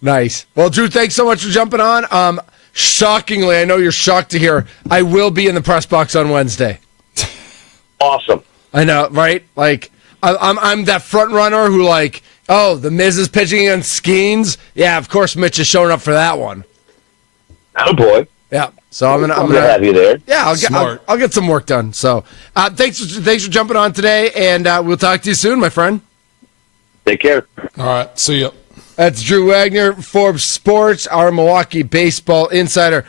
Nice. Well, Drew, thanks so much for jumping on. Shockingly, I know you're shocked to hear, I will be in the press box on Wednesday. Awesome. I know, right? Like, I'm that front runner who, the Miz is pitching against Skeens. Yeah, of course Mitch is showing up for that one. Oh, boy. Yeah. So I'm gonna have you there. Yeah, I'll get some work done. So thanks for jumping on today, and we'll talk to you soon, my friend. Take care. All right. See ya. That's Drew Wagner, Forbes Sports, our Milwaukee baseball insider.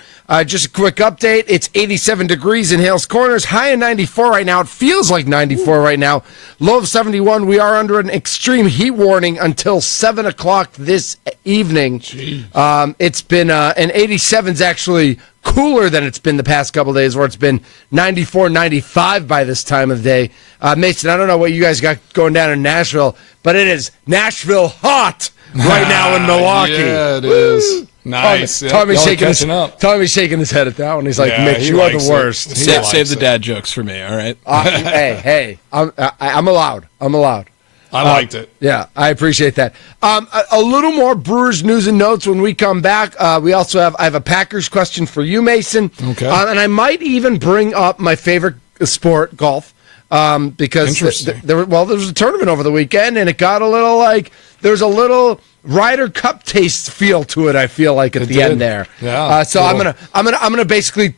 Just a quick update. It's 87 degrees in Hales Corners. High of 94 right now. It feels like 94 right now. Low of 71. We are under an extreme heat warning until 7 o'clock this evening. It's been, and 87's actually cooler than it's been the past couple of days, where it's been 94, 95 by this time of the day. Mason, I don't know what you guys got going down in Nashville, but it is Nashville hot right now in Milwaukee. Yeah, it is. Nice. Tommy's shaking his head at that one. He's like, Mitch, you are the worst. Save the dad jokes for me, all right? Hey, I'm allowed. I liked it. Yeah, I appreciate that. A little more Brewers news and notes when we come back. I have a Packers question for you, Mason. Okay. And I might even bring up my favorite sport, golf. Because there was a tournament over the weekend, and it got a little there's a little Ryder Cup taste feel to it. I feel like at the end there. Yeah. So cool. I'm gonna basically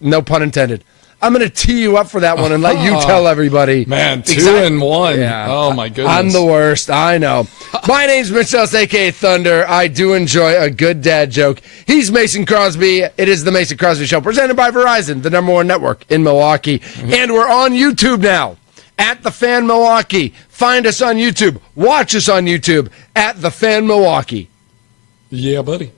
no pun intended. I'm going to tee you up for that one and let you tell everybody. Man, 2-1. Yeah. Oh, my goodness. I'm the worst. I know. My name's Mitch Nelles, a.k.a. Thunder. I do enjoy a good dad joke. He's Mason Crosby. It is the Mason Crosby Show, presented by Verizon, the #1 network in Milwaukee. Mm-hmm. And we're on YouTube now, at The Fan Milwaukee. Find us on YouTube. Watch us on YouTube, at The Fan Milwaukee. Yeah, buddy.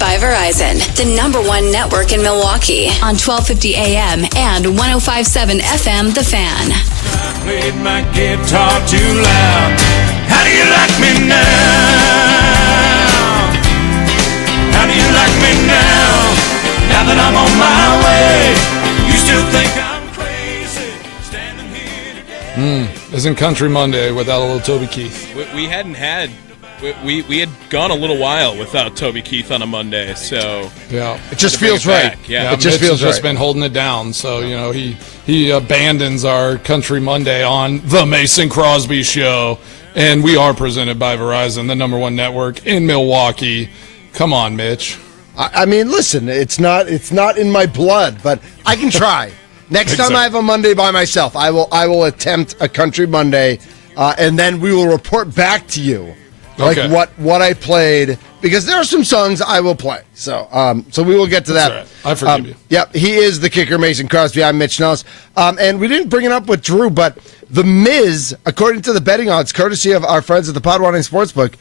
By Verizon, the #1 network in Milwaukee on 1250 AM and 105.7 FM, The Fan. I played my guitar too loud. How do you like me now? How do you like me now? Now that I'm on my way, you still think I'm crazy standing here today? Isn't Country Monday without a little Toby Keith? We hadn't had... We had gone a little while without Toby Keith on a Monday, so yeah, it just feels right. Yeah, it just feels right. Just been holding it down, so he abandons our Country Monday on the Mason Crosby Show, and we are presented by Verizon, the #1 network in Milwaukee. Come on, Mitch. I mean, listen, it's not in my blood, but I can try. Next time I have a Monday by myself, I will attempt a country Monday, and then we will report back to you, like what I played, because there are some songs I will play. So we will get to that. That's all right. I forgive you. Yeah, he is the kicker, Mason Crosby. I'm Mitch Nelles. And we didn't bring it up with Drew, but the Miz, according to the betting odds, courtesy of our friends at the Potawatomi Sportsbook,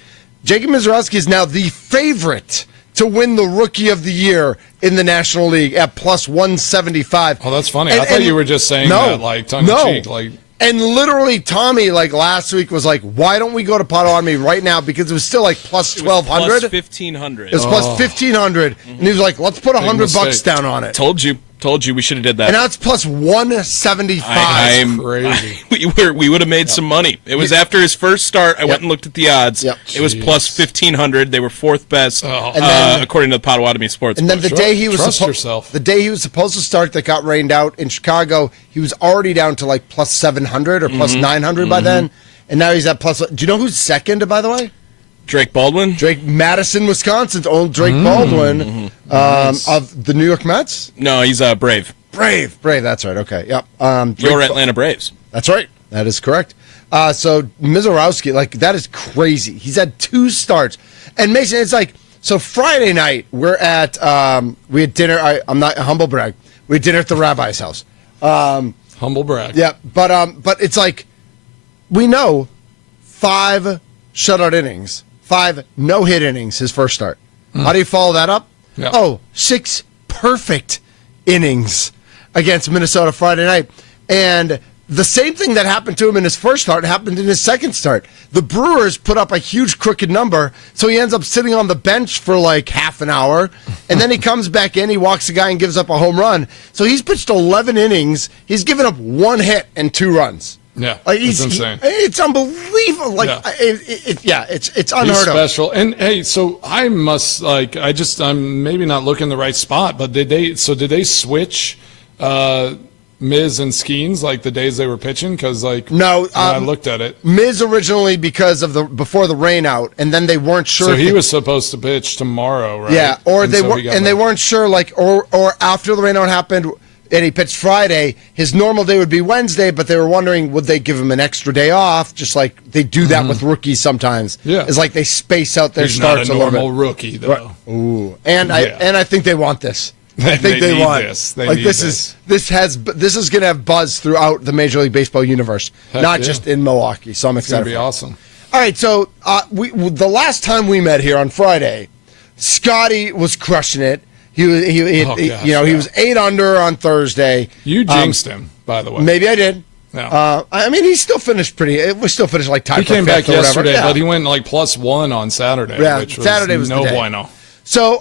Jacob Mizorowski is now the favorite to win the Rookie of the Year in the National League at plus 175. Oh, that's funny. I thought you were just saying that like tongue-in-cheek. Like, and literally, Tommy, like last week, was like, why don't we go to Potawatomi right now? Because it was still like plus 1,200. Plus 1,500. It was plus 1,500. And he was like, let's put $100 down on it. Told you we should have did that. And now it's plus 175. I'm crazy. We would have made some money. It was after his first start. I went and looked at the odds. It was plus 1,500. They were fourth best, according to the Potawatomi Sports. And then the day he was the day he was supposed to start, that got rained out in Chicago, he was already down to like plus 700 or plus 900 by then. And now he's at plus. Do you know who's second, by the way? Drake Baldwin? Madison, Wisconsin's own Drake Baldwin of the New York Mets? No, he's Brave. Brave, that's right. Okay, yep. Your Atlanta Braves. That's right. That is correct. So Mizorowski, like, that is crazy. He's had 2 starts. And Mason, it's like, so Friday night, we're at, we had dinner. I'm not a humble brag. We had dinner at the rabbi's house. Humble brag. Yeah, but it's like, we know 5 shutout innings, 5 no-hit innings, his first start. How do you follow that up? Yeah. 6 perfect innings against Minnesota Friday night. And the same thing that happened to him in his first start happened in his second start. The Brewers put up a huge crooked number, so he ends up sitting on the bench for like half an hour, and then he comes back in, he walks the guy and gives up a home run. So he's pitched 11 innings. He's given up 1 hit and 2 runs. Yeah, it's insane. It's unbelievable. Like, it's unheard He's of. Special. And hey, so I must I'm maybe not looking the right spot, but did they switch Miz and Skeens like the days they were pitching? Because no, I looked at it. Miz originally because of before the rain out, and then they weren't sure. So he was supposed to pitch tomorrow, right? Yeah, or they weren't sure, or after the rain out happened. And he pitched Friday. His normal day would be Wednesday, but they were wondering, would they give him an extra day off, just like they do that with rookies sometimes. Yeah, it's like they space out their starts a little bit. He's not a normal rookie, though. Right. Ooh, and I think they want this. I think they want this. This is going to have buzz throughout the Major League Baseball universe, not just in Milwaukee. So I'm excited. It's going to be awesome. All right, so the last time we met here on Friday, Scotty was crushing it. He was 8 under on Thursday. You jinxed him, by the way. Maybe I did. No. I mean, he still finished like tied. He came back yesterday, but he went like +1 on Saturday. Yeah, which was Saturday was no the day. bueno. So,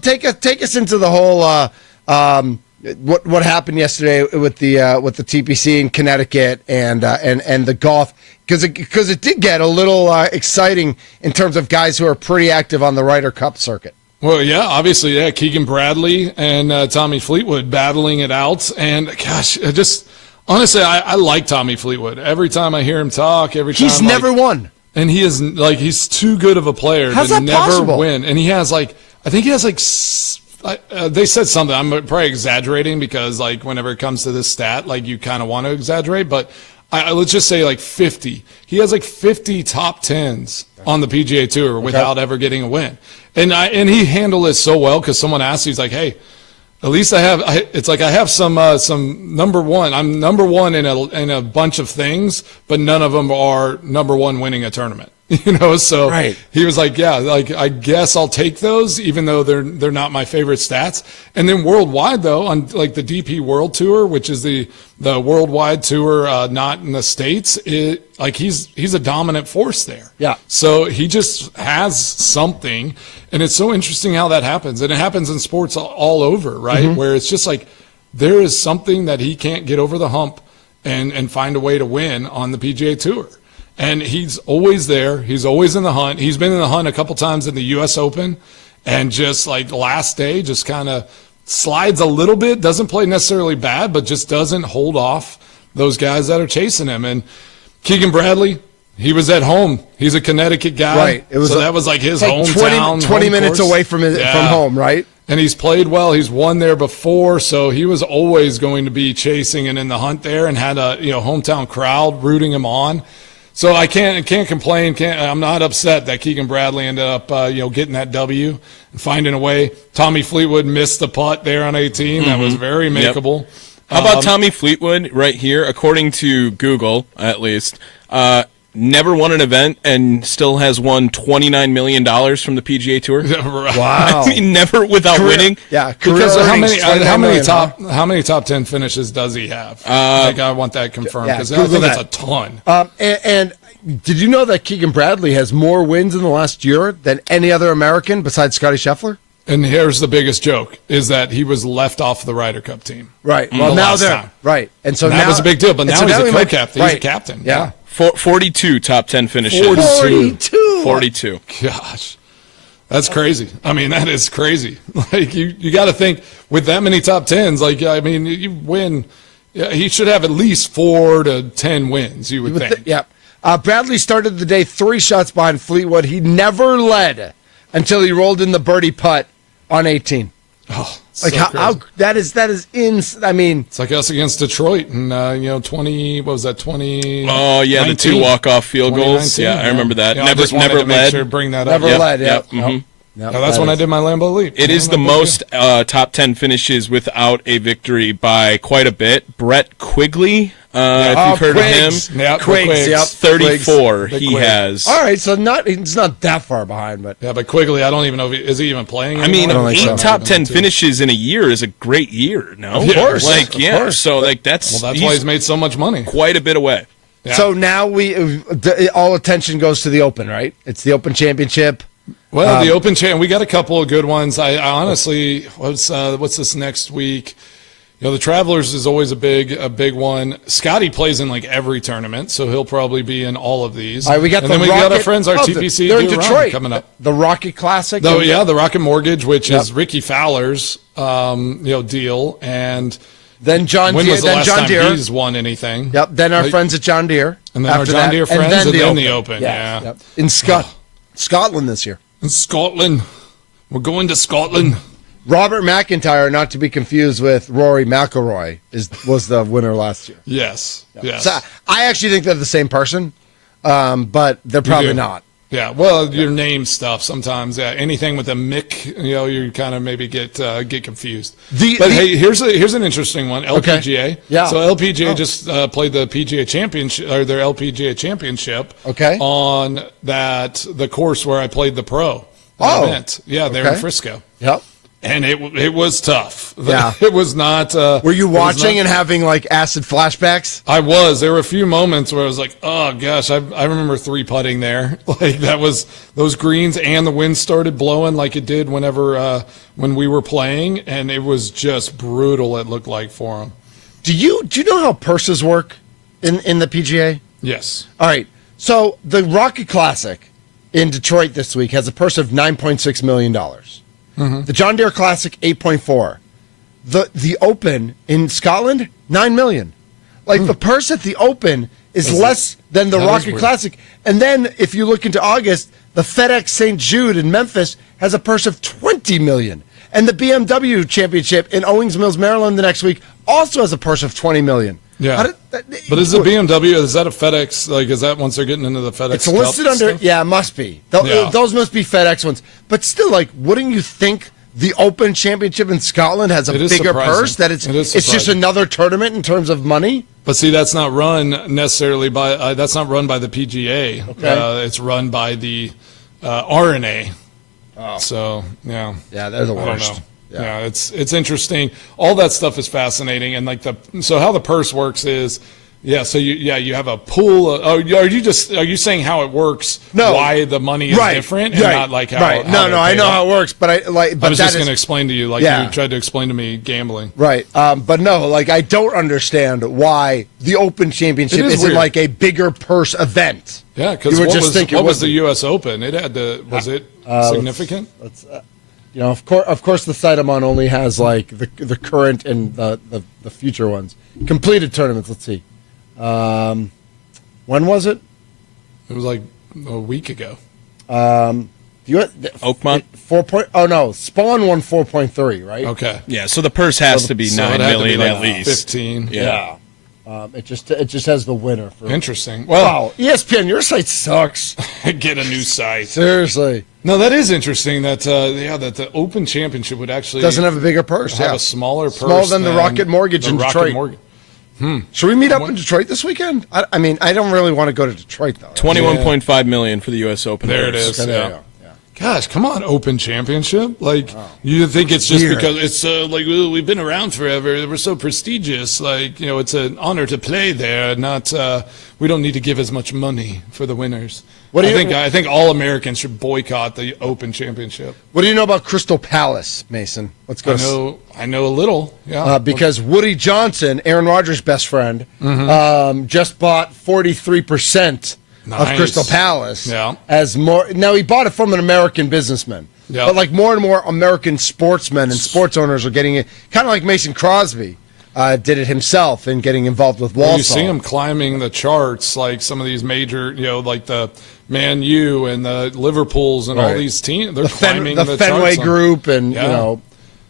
take us into the whole what happened yesterday with the TPC in Connecticut and the golf, because it did get a little exciting in terms of guys who are pretty active on the Ryder Cup circuit. Well, yeah, obviously, yeah. Keegan Bradley and Tommy Fleetwood battling it out, and gosh, honestly, I like Tommy Fleetwood. Every time I hear him talk, he's never won, and he's too good of a player to never win. And he has I think he has they said something. I'm probably exaggerating because whenever it comes to this stat, you kind of want to exaggerate, but let's just say 50. He has 50 top 10s on the PGA Tour without ever getting a win. And he handled it so well because someone asked, he's like, hey, at least I have some number one. I'm number one in a bunch of things, but none of them are number one winning a tournament. So right. He was like, yeah, I guess I'll take those, even though they're not my favorite stats. And then worldwide, though, on the DP World Tour, which is the worldwide tour, not in the States, he's a dominant force there. Yeah. So he just has something, and it's so interesting how that happens. And it happens in sports all over, right? Mm-hmm. Where it's just there is something that he can't get over the hump and find a way to win on the PGA Tour. And he's always there. He's always in the hunt. He's been in the hunt a couple times in the U.S. Open, and just last day, just kind of slides a little bit. Doesn't play necessarily bad, but just doesn't hold off those guys that are chasing him. And Keegan Bradley, He was at home. He's a Connecticut guy. Right. It was that was like his like hometown. 20 minutes away from home, right? And he's played well. He's won there before, so he was always going to be chasing and in the hunt there, and had a hometown crowd rooting him on. So I can't complain. I'm not upset that Keegan Bradley ended up getting that W and finding a way. Tommy Fleetwood missed the putt there on 18. That was very makeable. Yep. How about Tommy Fleetwood right here? According to Google, at least, never won an event and still has won $29 million from the PGA Tour. Wow! I mean, never without winning. Yeah, because how many top 10 finishes does he have? I want that confirmed because I think it's a ton. And did you know that Keegan Bradley has more wins in the last year than any other American besides Scotty Scheffler? And here's the biggest joke, is that he was left off the Ryder Cup team. Right. Well, now they're right. And so that now was a big deal, but now he's a co-captain. He's a captain. Yeah. 42 top 10 finishes. 42. Gosh. That's crazy. I mean, that is crazy. Like, you got to think, with that many top 10s, like, I mean, you win. He should have at least 4 to 10 wins, you would think. Yeah. Bradley started the day 3 shots behind Fleetwood. He never led until he rolled in the birdie putt on 18. Oh, like so how that is I mean, it's like us against Detroit and 20. What was that? 20. Oh yeah, 19? The 2 walk-off field goals. Yeah, I remember that. Never led. Sure bring that up. Never led. Yep. Mm-hmm. Yep. No, that's when I did my Lambeau Leap. It is the most top 10 finishes without a victory by quite a bit. Brett Quigley, if you've heard of him. Yep, Quiggs, yep. 34 he has. All right, so he's not that far behind. But yeah, but Quigley, I don't even know is he even playing anymore? I mean, 8 top 10 finishes in a year is a great year, no? Of course. So that's why he's made so much money. Quite a bit away. Yeah. So now all attention goes to the Open, right? It's the Open Championship. Well, the Open Champ, we got a couple of good ones. I honestly, what's this next week? The Travelers is always a big one. Scotty plays in like every tournament, so he'll probably be in all of these. All right, we got our friends, our TPC they're in Detroit coming up. The Rocket Classic. The Rocket Mortgage, which is Ricky Fowler's deal, and then John Deere. When was the last time he's won anything? Yep. Then our friends at John Deere. And then our John Deere friends, and then the Open. Yeah. Yep. In Scotland this year. In Scotland. We're going to Scotland. Robert McIntyre, not to be confused with Rory McIlroy, was the winner last year. Yes. So I actually think they're the same person, but they're probably not. Yeah, well, your name stuff sometimes. Yeah, anything with a Mick, you kind of maybe get confused. Hey, here's an interesting one. LPGA. Okay. Yeah. So LPGA just played the PGA Championship, or their LPGA Championship. Okay. On the course where I played the pro event. Yeah, they're in Frisco. Yep. And it was tough. Yeah. It was not. Were you watching and having like acid flashbacks? I was. There were a few moments where I was like, oh gosh, I remember 3-putting there. Like that was those greens, and the wind started blowing like it did when we were playing, and it was just brutal. It looked like for them. Do you know how purses work in the PGA? Yes. All right. So the Rocket Classic in Detroit this week has a purse of $9.6 million. Mm-hmm. The John Deere Classic, 8.4. The Open in Scotland, $9 million. Like the purse at the Open is less than the Rocket Classic. And then if you look into August, the FedEx St. Jude in Memphis has a purse of $20 million. And the BMW Championship in Owings Mills, Maryland the next week also has a purse of $20 million. Yeah. But is the BMW, is that a FedEx? Like, is that once they're getting into the FedEx? It's listed under, it must be. Those must be FedEx ones. But still, like, wouldn't you think the Open Championship in Scotland has a bigger purse? That it's just another tournament in terms of money? But see, that's not run necessarily by, that's not run by the PGA. Okay. It's run by the RNA. Oh. So, yeah. Yeah, they're the worst. I don't know. Yeah, it's interesting. All that stuff is fascinating, and like so how the purse works is, so you have a pool. Are you saying how it works? No, why the money is different, and not like how. Right. No, I know how it works, but I was just going to explain to you, like you tried to explain to me gambling. Right. But no, like I don't understand why the Open Championship isn't like a bigger purse event. Yeah, because what was the U.S. Open? It had to. Was it significant? Of course, the site I'm on only has like the current and the future ones. Completed tournaments. Let's see. When was it? It was like a week ago. Oakmont? Spawn won 4.3, right? Okay. Yeah, so the purse has to be $9 million at least. 15. Yeah. It just has the winner. Interesting. Wow, ESPN, your site sucks. Get a new site. Seriously. No, that is interesting. That that the Open Championship would actually doesn't have a bigger purse. Have a smaller purse, smaller than the Rocket Mortgage in Detroit. Should we meet up in Detroit this weekend? I mean, I don't really want to go to Detroit though. $21.5 million for the U.S. Open. There it is. Yeah. Gosh, come on, Open Championship! Like you think it's just because it's we've been around forever. We're so prestigious. Like it's an honor to play there. Not we don't need to give as much money for the winners. I think all Americans should boycott the Open Championship. What do you know about Crystal Palace, Mason? Let's go. I know a little. Yeah, because Woody Johnson, Aaron Rodgers' best friend, just bought 43%. Of Crystal Palace. Yeah. Now he bought it from an American businessman. Yeah. But like more and more American sportsmen and sports owners are getting it, kind of like Mason Crosby did it himself in getting involved with Walsall. You see him climbing the charts, like some of these major, like the Man U and the Liverpools and all these teams. They're climbing the Fenway charts Group and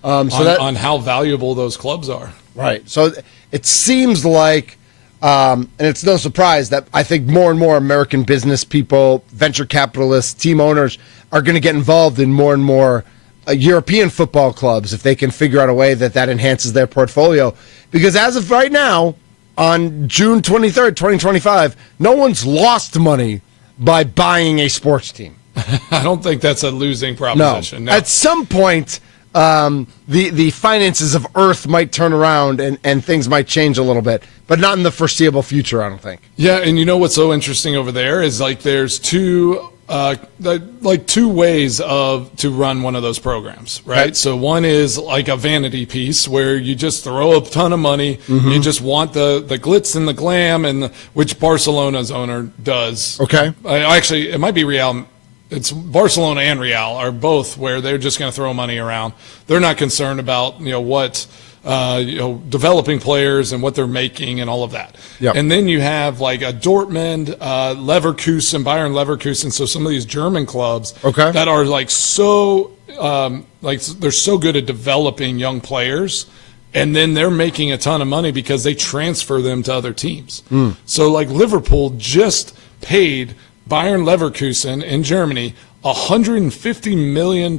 on how valuable those clubs are. Right. So it seems like. And it's no surprise that I think more and more American business people, venture capitalists, team owners are going to get involved in more and more European football clubs if they can figure out a way that enhances their portfolio. Because as of right now, on June 23rd, 2025, no one's lost money by buying a sports team. I don't think that's a losing proposition. No. At some point, the finances of Earth might turn around and things might change a little bit, but not in the foreseeable future, I don't think. Yeah, and you know what's so interesting over there is like there's two ways to run one of those programs, right? Okay. So one is like a vanity piece where you just throw a ton of money, you just want the glitz and the glam, and which Barcelona's owner does. Okay. Actually, it might be Real. It's Barcelona and Real are both where they're just going to throw money around. They're not concerned about what developing players and what they're making and all of that. Yep. And then you have like a Dortmund, Leverkusen, Bayern Leverkusen. So some of these German clubs that are like so they're so good at developing young players, and then they're making a ton of money because they transfer them to other teams. So like Liverpool just paid Bayern Leverkusen in Germany £150 million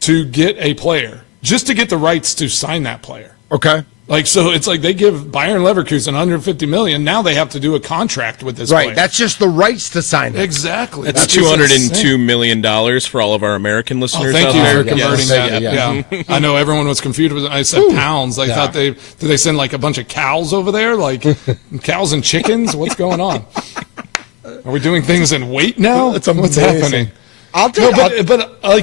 to get a player, just to get the rights to sign that player. Okay. So it's like they give Bayern Leverkusen $150 million. Now they have to do a contract with this player. Right. That's just the rights to sign him. Exactly. That's $202 million for all of our American listeners. Thank out you there. for converting that. Yeah. I know everyone was confused with it. I said pounds. I thought did they send like a bunch of cows over there? Like cows and chickens? What's going on? Are we doing things in weight now? What's happening? But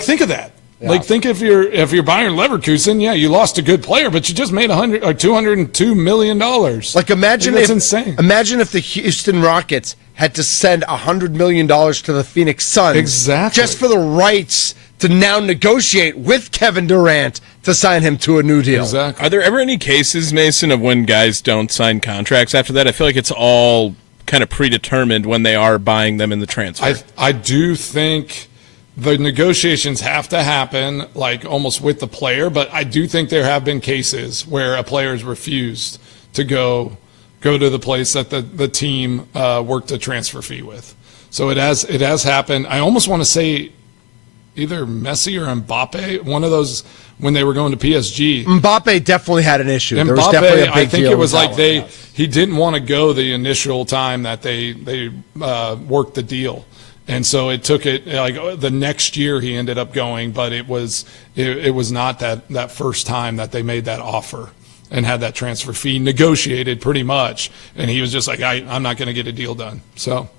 think of that. Yeah. Like think if you're Bayern Leverkusen, you lost a good player, but you just made $202 million. Like that's insane. Imagine if the Houston Rockets had to send $100 million to the Phoenix Suns, just for the rights to now negotiate with Kevin Durant to sign him to a new deal. Exactly. Are there ever any cases, Mason, of when guys don't sign contracts after that? I feel like it's all kind of predetermined when they are buying them in the transfer. I do think the negotiations have to happen like almost with the player, but I do think there have been cases where a player has refused to go to the place that the team worked a transfer fee with. So it has happened. I almost want to say either Messi or Mbappe, one of those when they were going to PSG. Mbappe definitely had an issue. Mbappe, there was definitely a big I think deal it was like one. He didn't want to go the initial time that they worked the deal. And so it took it like the next year he ended up going, but it was not that first time that they made that offer and had that transfer fee negotiated pretty much. And he was just like, I'm not going to get a deal done. So,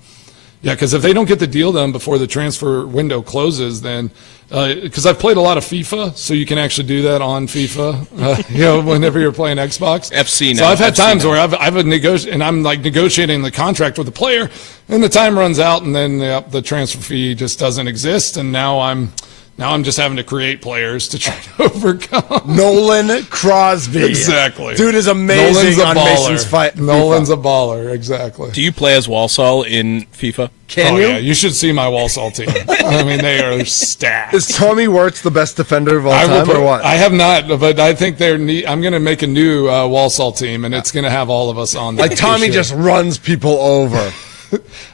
yeah, because if they don't get the deal done before the transfer window closes, then because I've played a lot of FIFA, so you can actually do that on FIFA, whenever you're playing Xbox. FC now. So I've had times where I've negotiated, and I'm like negotiating the contract with the player, and the time runs out, and then the transfer fee just doesn't exist, and now I'm Now I'm just having to create players to try to overcome. Nolan Crosby. Exactly. Dude is amazing Nolan's a on baller. Mason's fight. Nolan's a baller. Exactly. Do you play as Walsall in FIFA? Can you? Yeah, you should see my Walsall team. I mean, they are stacked. Is Tommy Wirtz the best defender of all time, or what? I have not, but I think I'm going to make a new Walsall team, and it's going to have all of us on there. Like Tommy just runs people over.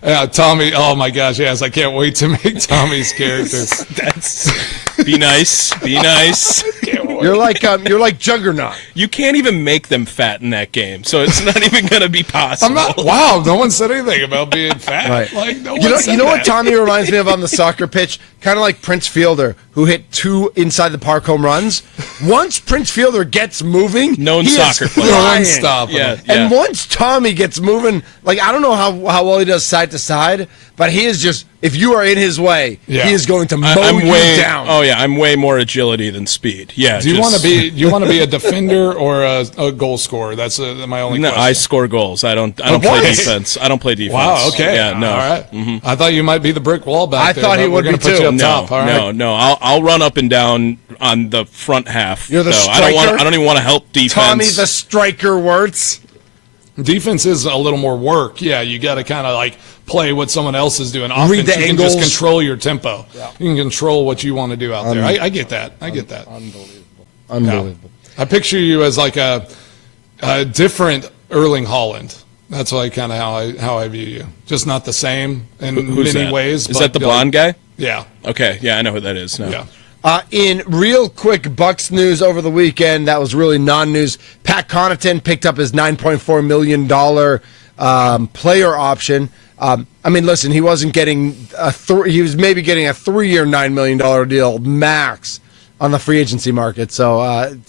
Yeah, Tommy. Oh my gosh, yes! I can't wait to make Tommy's character. Be nice. Be nice. You're like Juggernaut. You can't even make them fat in that game, so it's not even going to be possible. I'm not. Wow, no one said anything about being fat. Right. Like no one You said know that. what Tommy reminds me of on the soccer pitch? Kind of like Prince Fielder, who hit 2 inside the park home runs. Once Prince Fielder gets moving, Known he soccer is player. flying. Unstoppable. Yeah. And once Tommy gets moving, like I don't know how well he does side to side, but he is just, if you are in his way, Yeah. he is going to mow I'm you way down. Oh yeah, I'm way more agility than speed. Yeah. Do you want to be a defender or a goal scorer? That's my only No, question. I score goals. I don't play what? defense. I don't play defense. Wow. Okay. Yeah. No. All right. I thought you might be the brick wall back I there. thought he but would we're gonna be put too. you up No, top. All right. no. I'll run up and down on the front half. You're the though. striker? I don't even want to help defense. Tommy the striker Wirtz. Defense is a little more work. Yeah, you got to kind of like play what someone else is doing. Offense, Read the you angles. can just control your tempo. Yeah. You can control what you want to do out there. I get that. I get that. Unbelievable. I picture you as like a different Erling Haaland. That's like kind of how I view you. Just not the same in Who's many that? ways. Is but that the like- blonde guy? Yeah. Okay. Yeah, I know who that is. No. Yeah. In real quick Bucks news over the weekend, that was really non-news. Pat Connaughton picked up his $9.4 million player option. I mean, listen, he wasn't getting he was maybe getting a 3-year $9 million deal max on the free agency market. So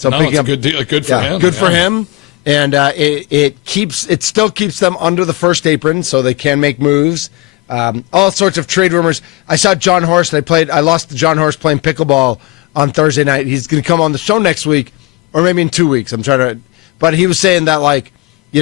No, picking it's up a good deal. Good for him. Good for Yeah. him. And it still keeps them under the first apron, so they can make moves. All sorts of trade rumors. I saw John Horst. I lost to John Horst playing pickleball on Thursday night. He's going to come on the show next week, or maybe in 2 weeks. But he was saying that he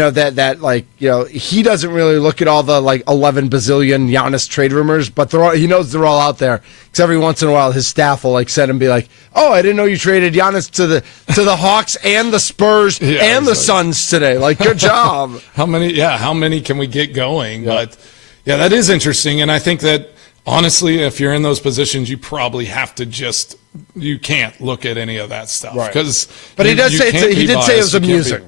doesn't really look at all the 11 bazillion Giannis trade rumors, but he knows they're all out there. Because every once in a while, his staff will send him, be like, "Oh, I didn't know you traded Giannis to the Hawks and the Spurs and the Suns today. Like, good job." How many can we get going? Yeah. But yeah, that is interesting. And I think that honestly, if you're in those positions, you probably have to you can't look at any of that stuff. Right. But he did say it was amusing.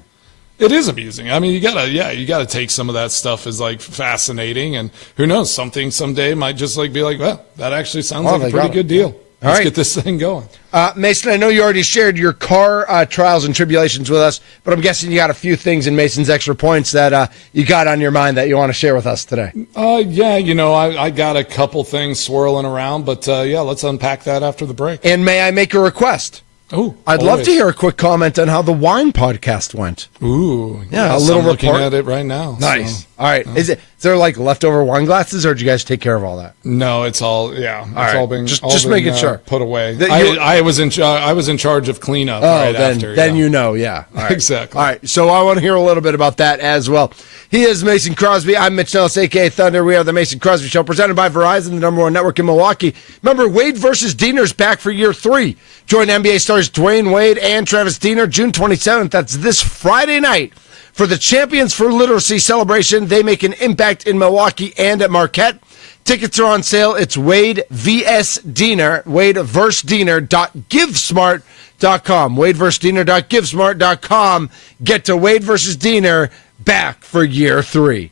It is amusing. I mean, you gotta take some of that stuff as fascinating, and who knows, something someday might just be like, well, that actually sounds like a pretty good deal. Let's get this thing going. Mason, I know you already shared your car trials and tribulations with us, but I'm guessing you got a few things in Mason's Extra Points that you got on your mind that you want to share with us today. I got a couple things swirling around, but let's unpack that after the break. And may I make a request? Ooh, I'd love to hear a quick comment on how the wine podcast went. Ooh, yeah, yes, a little I'm looking report. at it right now. Nice. So. All right. Is there leftover wine glasses, or did you guys take care of all that? No, it's all all been just making sure put away. I was in charge of cleanup after. Then you know, yeah. All right. Exactly. All right. So I want to hear a little bit about that as well. He is Mason Crosby. I'm Mitch Nelles, a.k.a. Thunder. We are the Mason Crosby Show, presented by Verizon, the #1 network in Milwaukee. Remember, Wade versus Diener's back for year 3. Join NBA stars Dwayne Wade and Travis Diener June 27th. That's this Friday night for the Champions for Literacy celebration. They make an impact in Milwaukee and at Marquette. Tickets are on sale. It's Wade vs. Diener, wadeversusdiener.givesmart.com. wadeversusdiener.givesmart.com. Get to Wade versus Diener back for year 3.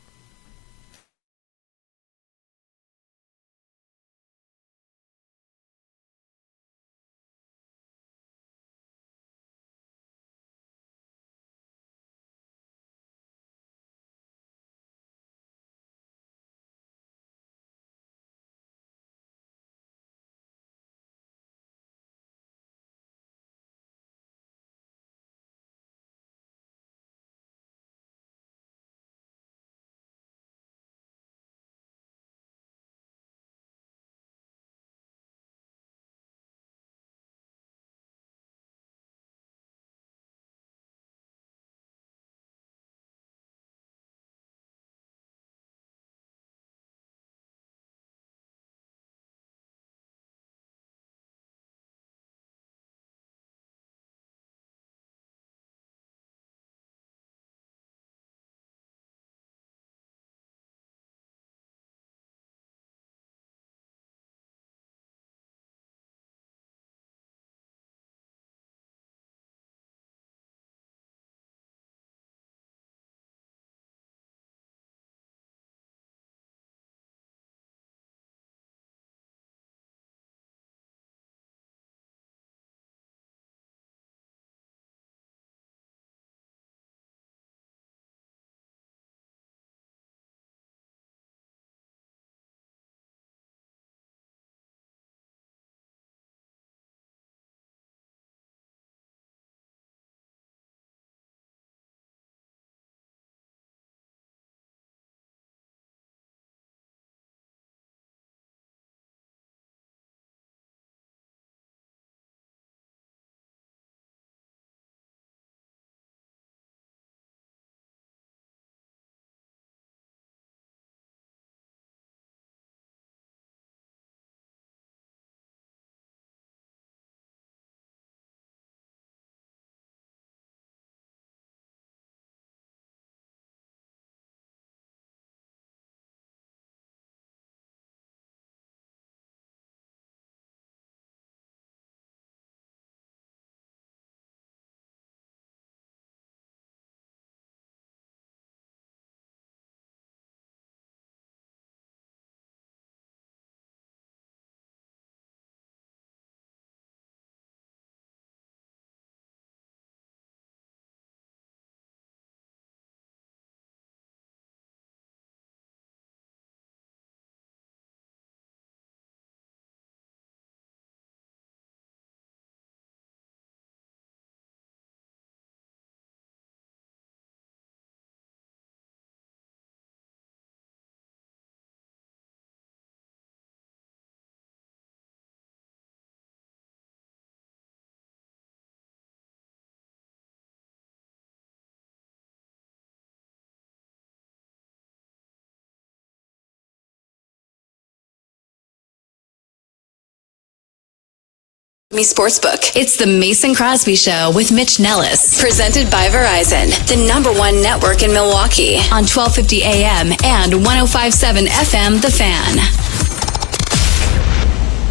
Sportsbook. It's the Mason Crosby Show with Mitch Nelles, presented by Verizon, the #1 network in Milwaukee, on 1250 AM and 1057 FM The Fan.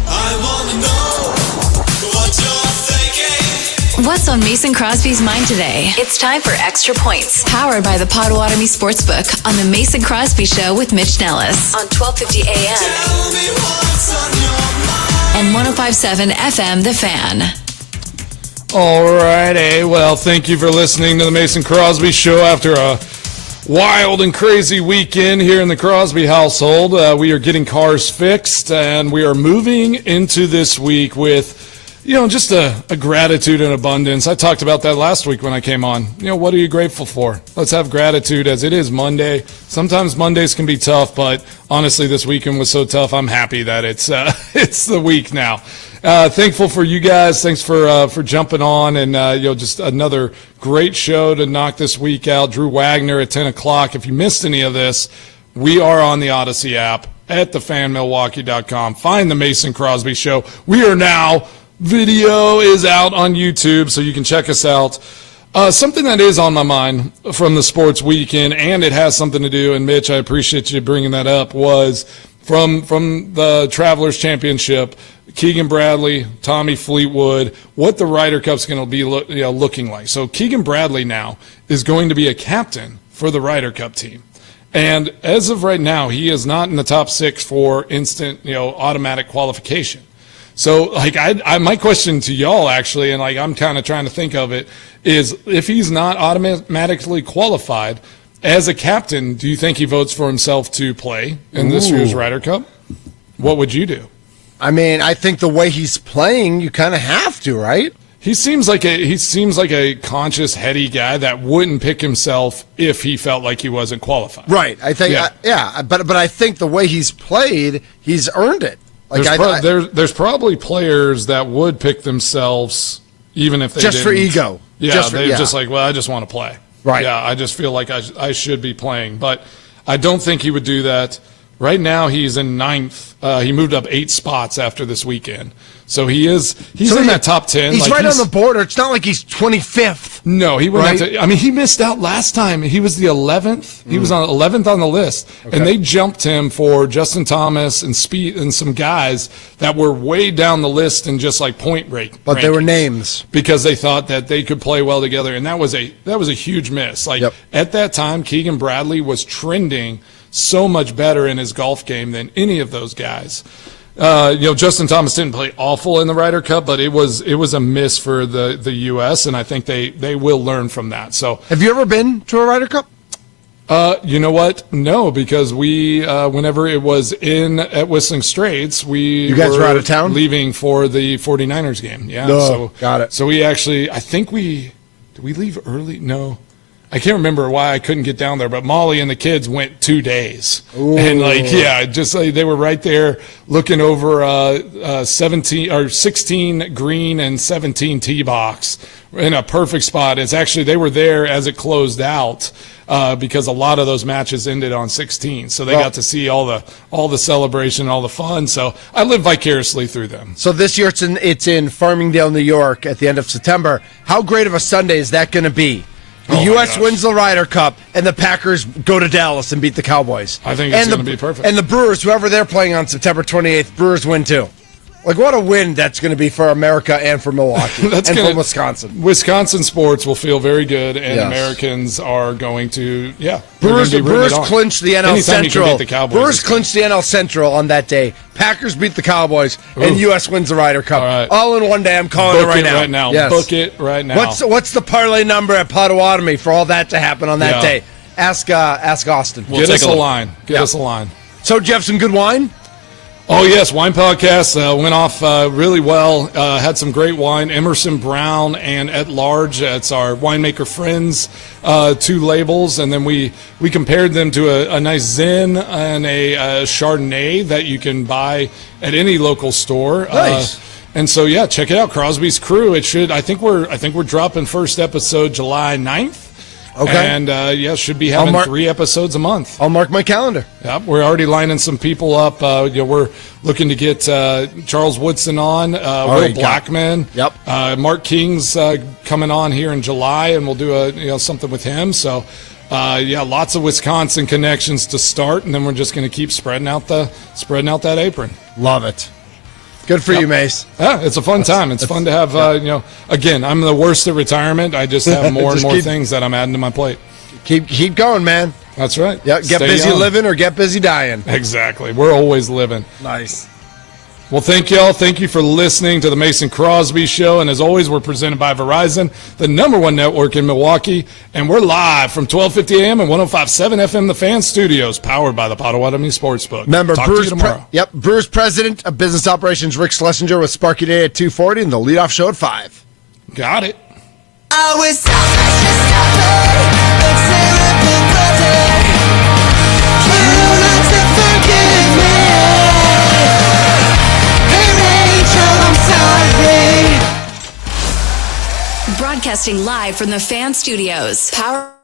I want to know what you're thinking. What's on Mason Crosby's mind today? It's time for Extra Points, powered by the Potawatomi Sportsbook on the Mason Crosby Show with Mitch Nelles on 1250 AM. Tell me what's on your mind. And 1057 FM The Fan. All righty. Well, thank you for listening to the Mason Crosby Show after a wild and crazy weekend here in the Crosby household. We are getting cars fixed, and we are moving into this week with, just a gratitude and abundance. I talked about that last week when I came on. What are you grateful for? Let's have gratitude, as it is Monday. Sometimes Mondays can be tough, but honestly, this weekend was so tough. I'm happy that it's the week now. Thankful for you guys. Thanks for jumping on, and just another great show to knock this week out. Drew Wagner at 10 o'clock. If you missed any of this, we are on the Odyssey app at thefanmilwaukee.com. Find the Mason Crosby Show. We are now. Video is out on YouTube, so you can check us out. Something that is on my mind from the sports weekend, and it has something to do, and Mitch, I appreciate you bringing that up, was from the Travelers Championship, Keegan Bradley, Tommy Fleetwood, what the Ryder Cup's going to be looking like. So Keegan Bradley now is going to be a captain for the Ryder Cup team. And as of right now, he is not in the top 6 for instant, automatic qualification. So, my question to y'all, actually, and I'm kind of trying to think of it, is if he's not automatically qualified as a captain, do you think he votes for himself to play in this year's Ryder Cup? What would you do? I mean, I think the way he's playing, you kind of have to, right? He seems like a conscious, heady guy that wouldn't pick himself if he felt like he wasn't qualified. Right. I think, but I think the way he's played, he's earned it. There's probably players that would pick themselves even if they just didn't. For ego. Yeah, they're just like, well, I just want to play. Right. Yeah, I just feel like I should be playing. But I don't think he would do that. Right now, he's in 9th. He moved up 8 spots after this weekend. So he's in that top 10. He's right on the border. It's not like he's 25th. No, he went he missed out last time. He was the 11th. He was on 11th on the list. Okay. And they jumped him for Justin Thomas and Speed and some guys that were way down the list in just point rate. But they were names. Because they thought that they could play well together. And that was a huge miss. At that time, Keegan Bradley was trending so much better in his golf game than any of those guys. Justin Thomas didn't play awful in the Ryder Cup, but it was a miss for the U.S., and I think they will learn from that. So, have you ever been to a Ryder Cup? You know what? No, because we whenever it was at Whistling Straits, you guys were out of town leaving for the 49ers game. Yeah, so got it. So we actually, I think did we leave early? No. I can't remember why I couldn't get down there, but Molly and the kids went 2 days. Ooh. And they were right there looking over 16 green and 17 tee box in a perfect spot. It's actually, they were there as it closed out because a lot of those matches ended on 16. So they got to see all the celebration, all the fun. So I lived vicariously through them. So this year it's in Farmingdale, New York at the end of September. How great of a Sunday is that going to be? The U.S. wins the Ryder Cup, and the Packers go to Dallas and beat the Cowboys. I think it's going to be perfect. And the Brewers, whoever they're playing on September 28th, Brewers win too. What a win that's going to be for America and for Milwaukee and for Wisconsin. Wisconsin sports will feel very good, and Americans are going to, Brewers clinched the NL Central. Brewers clinched the NL Central on that day. Packers beat the Cowboys, and U.S. wins the Ryder Cup. All in one day. I'm calling it right now. Yes. Book it right now. What's the parlay number at Potawatomi for all that to happen on that day? Ask Austin. Get us a line. Get us a line. So, do you have some good wine? Oh, yes. Wine podcast went off really well. Had some great wine. Emerson Brown and At Large. It's our winemaker friends, 2 labels. And then we compared them to a nice Zen and a Chardonnay that you can buy at any local store. Nice. And so, check it out. Crosby's Crew. It should. I think we're dropping first episode July 9th. Okay. And should be having 3 episodes a month. I'll mark my calendar. Yep, we're already lining some people up. We're looking to get Charles Woodson on, Will Blackman. Yep. Mark King's coming on here in July, and we'll do something with him. So, lots of Wisconsin connections to start, and then we're just going to keep spreading out that apron. Love it. Good for you, Mace. Yeah, it's a fun time. It's fun to have, again, I'm the worst at retirement. I just have more and more things that I'm adding to my plate. Keep going, man. That's right. Yeah, get busy living or get busy dying. Exactly. We're always living. Nice. Well, thank y'all. Thank you for listening to the Mason Crosby Show. And as always, we're presented by Verizon, the #1 network in Milwaukee. And we're live from 1250 a.m. and 105.7 FM, the Fan Studios, powered by the Potawatomi Sportsbook. Remember, Talk to you tomorrow. Brewers President of Business Operations, Rick Schlesinger, with Sparky Day at 2:40 and the leadoff show at 5. Got it. I was so precious, but terribly you not to forgive me. Hey Rachel, I'm sorry. Broadcasting live from the Fan Studios. Power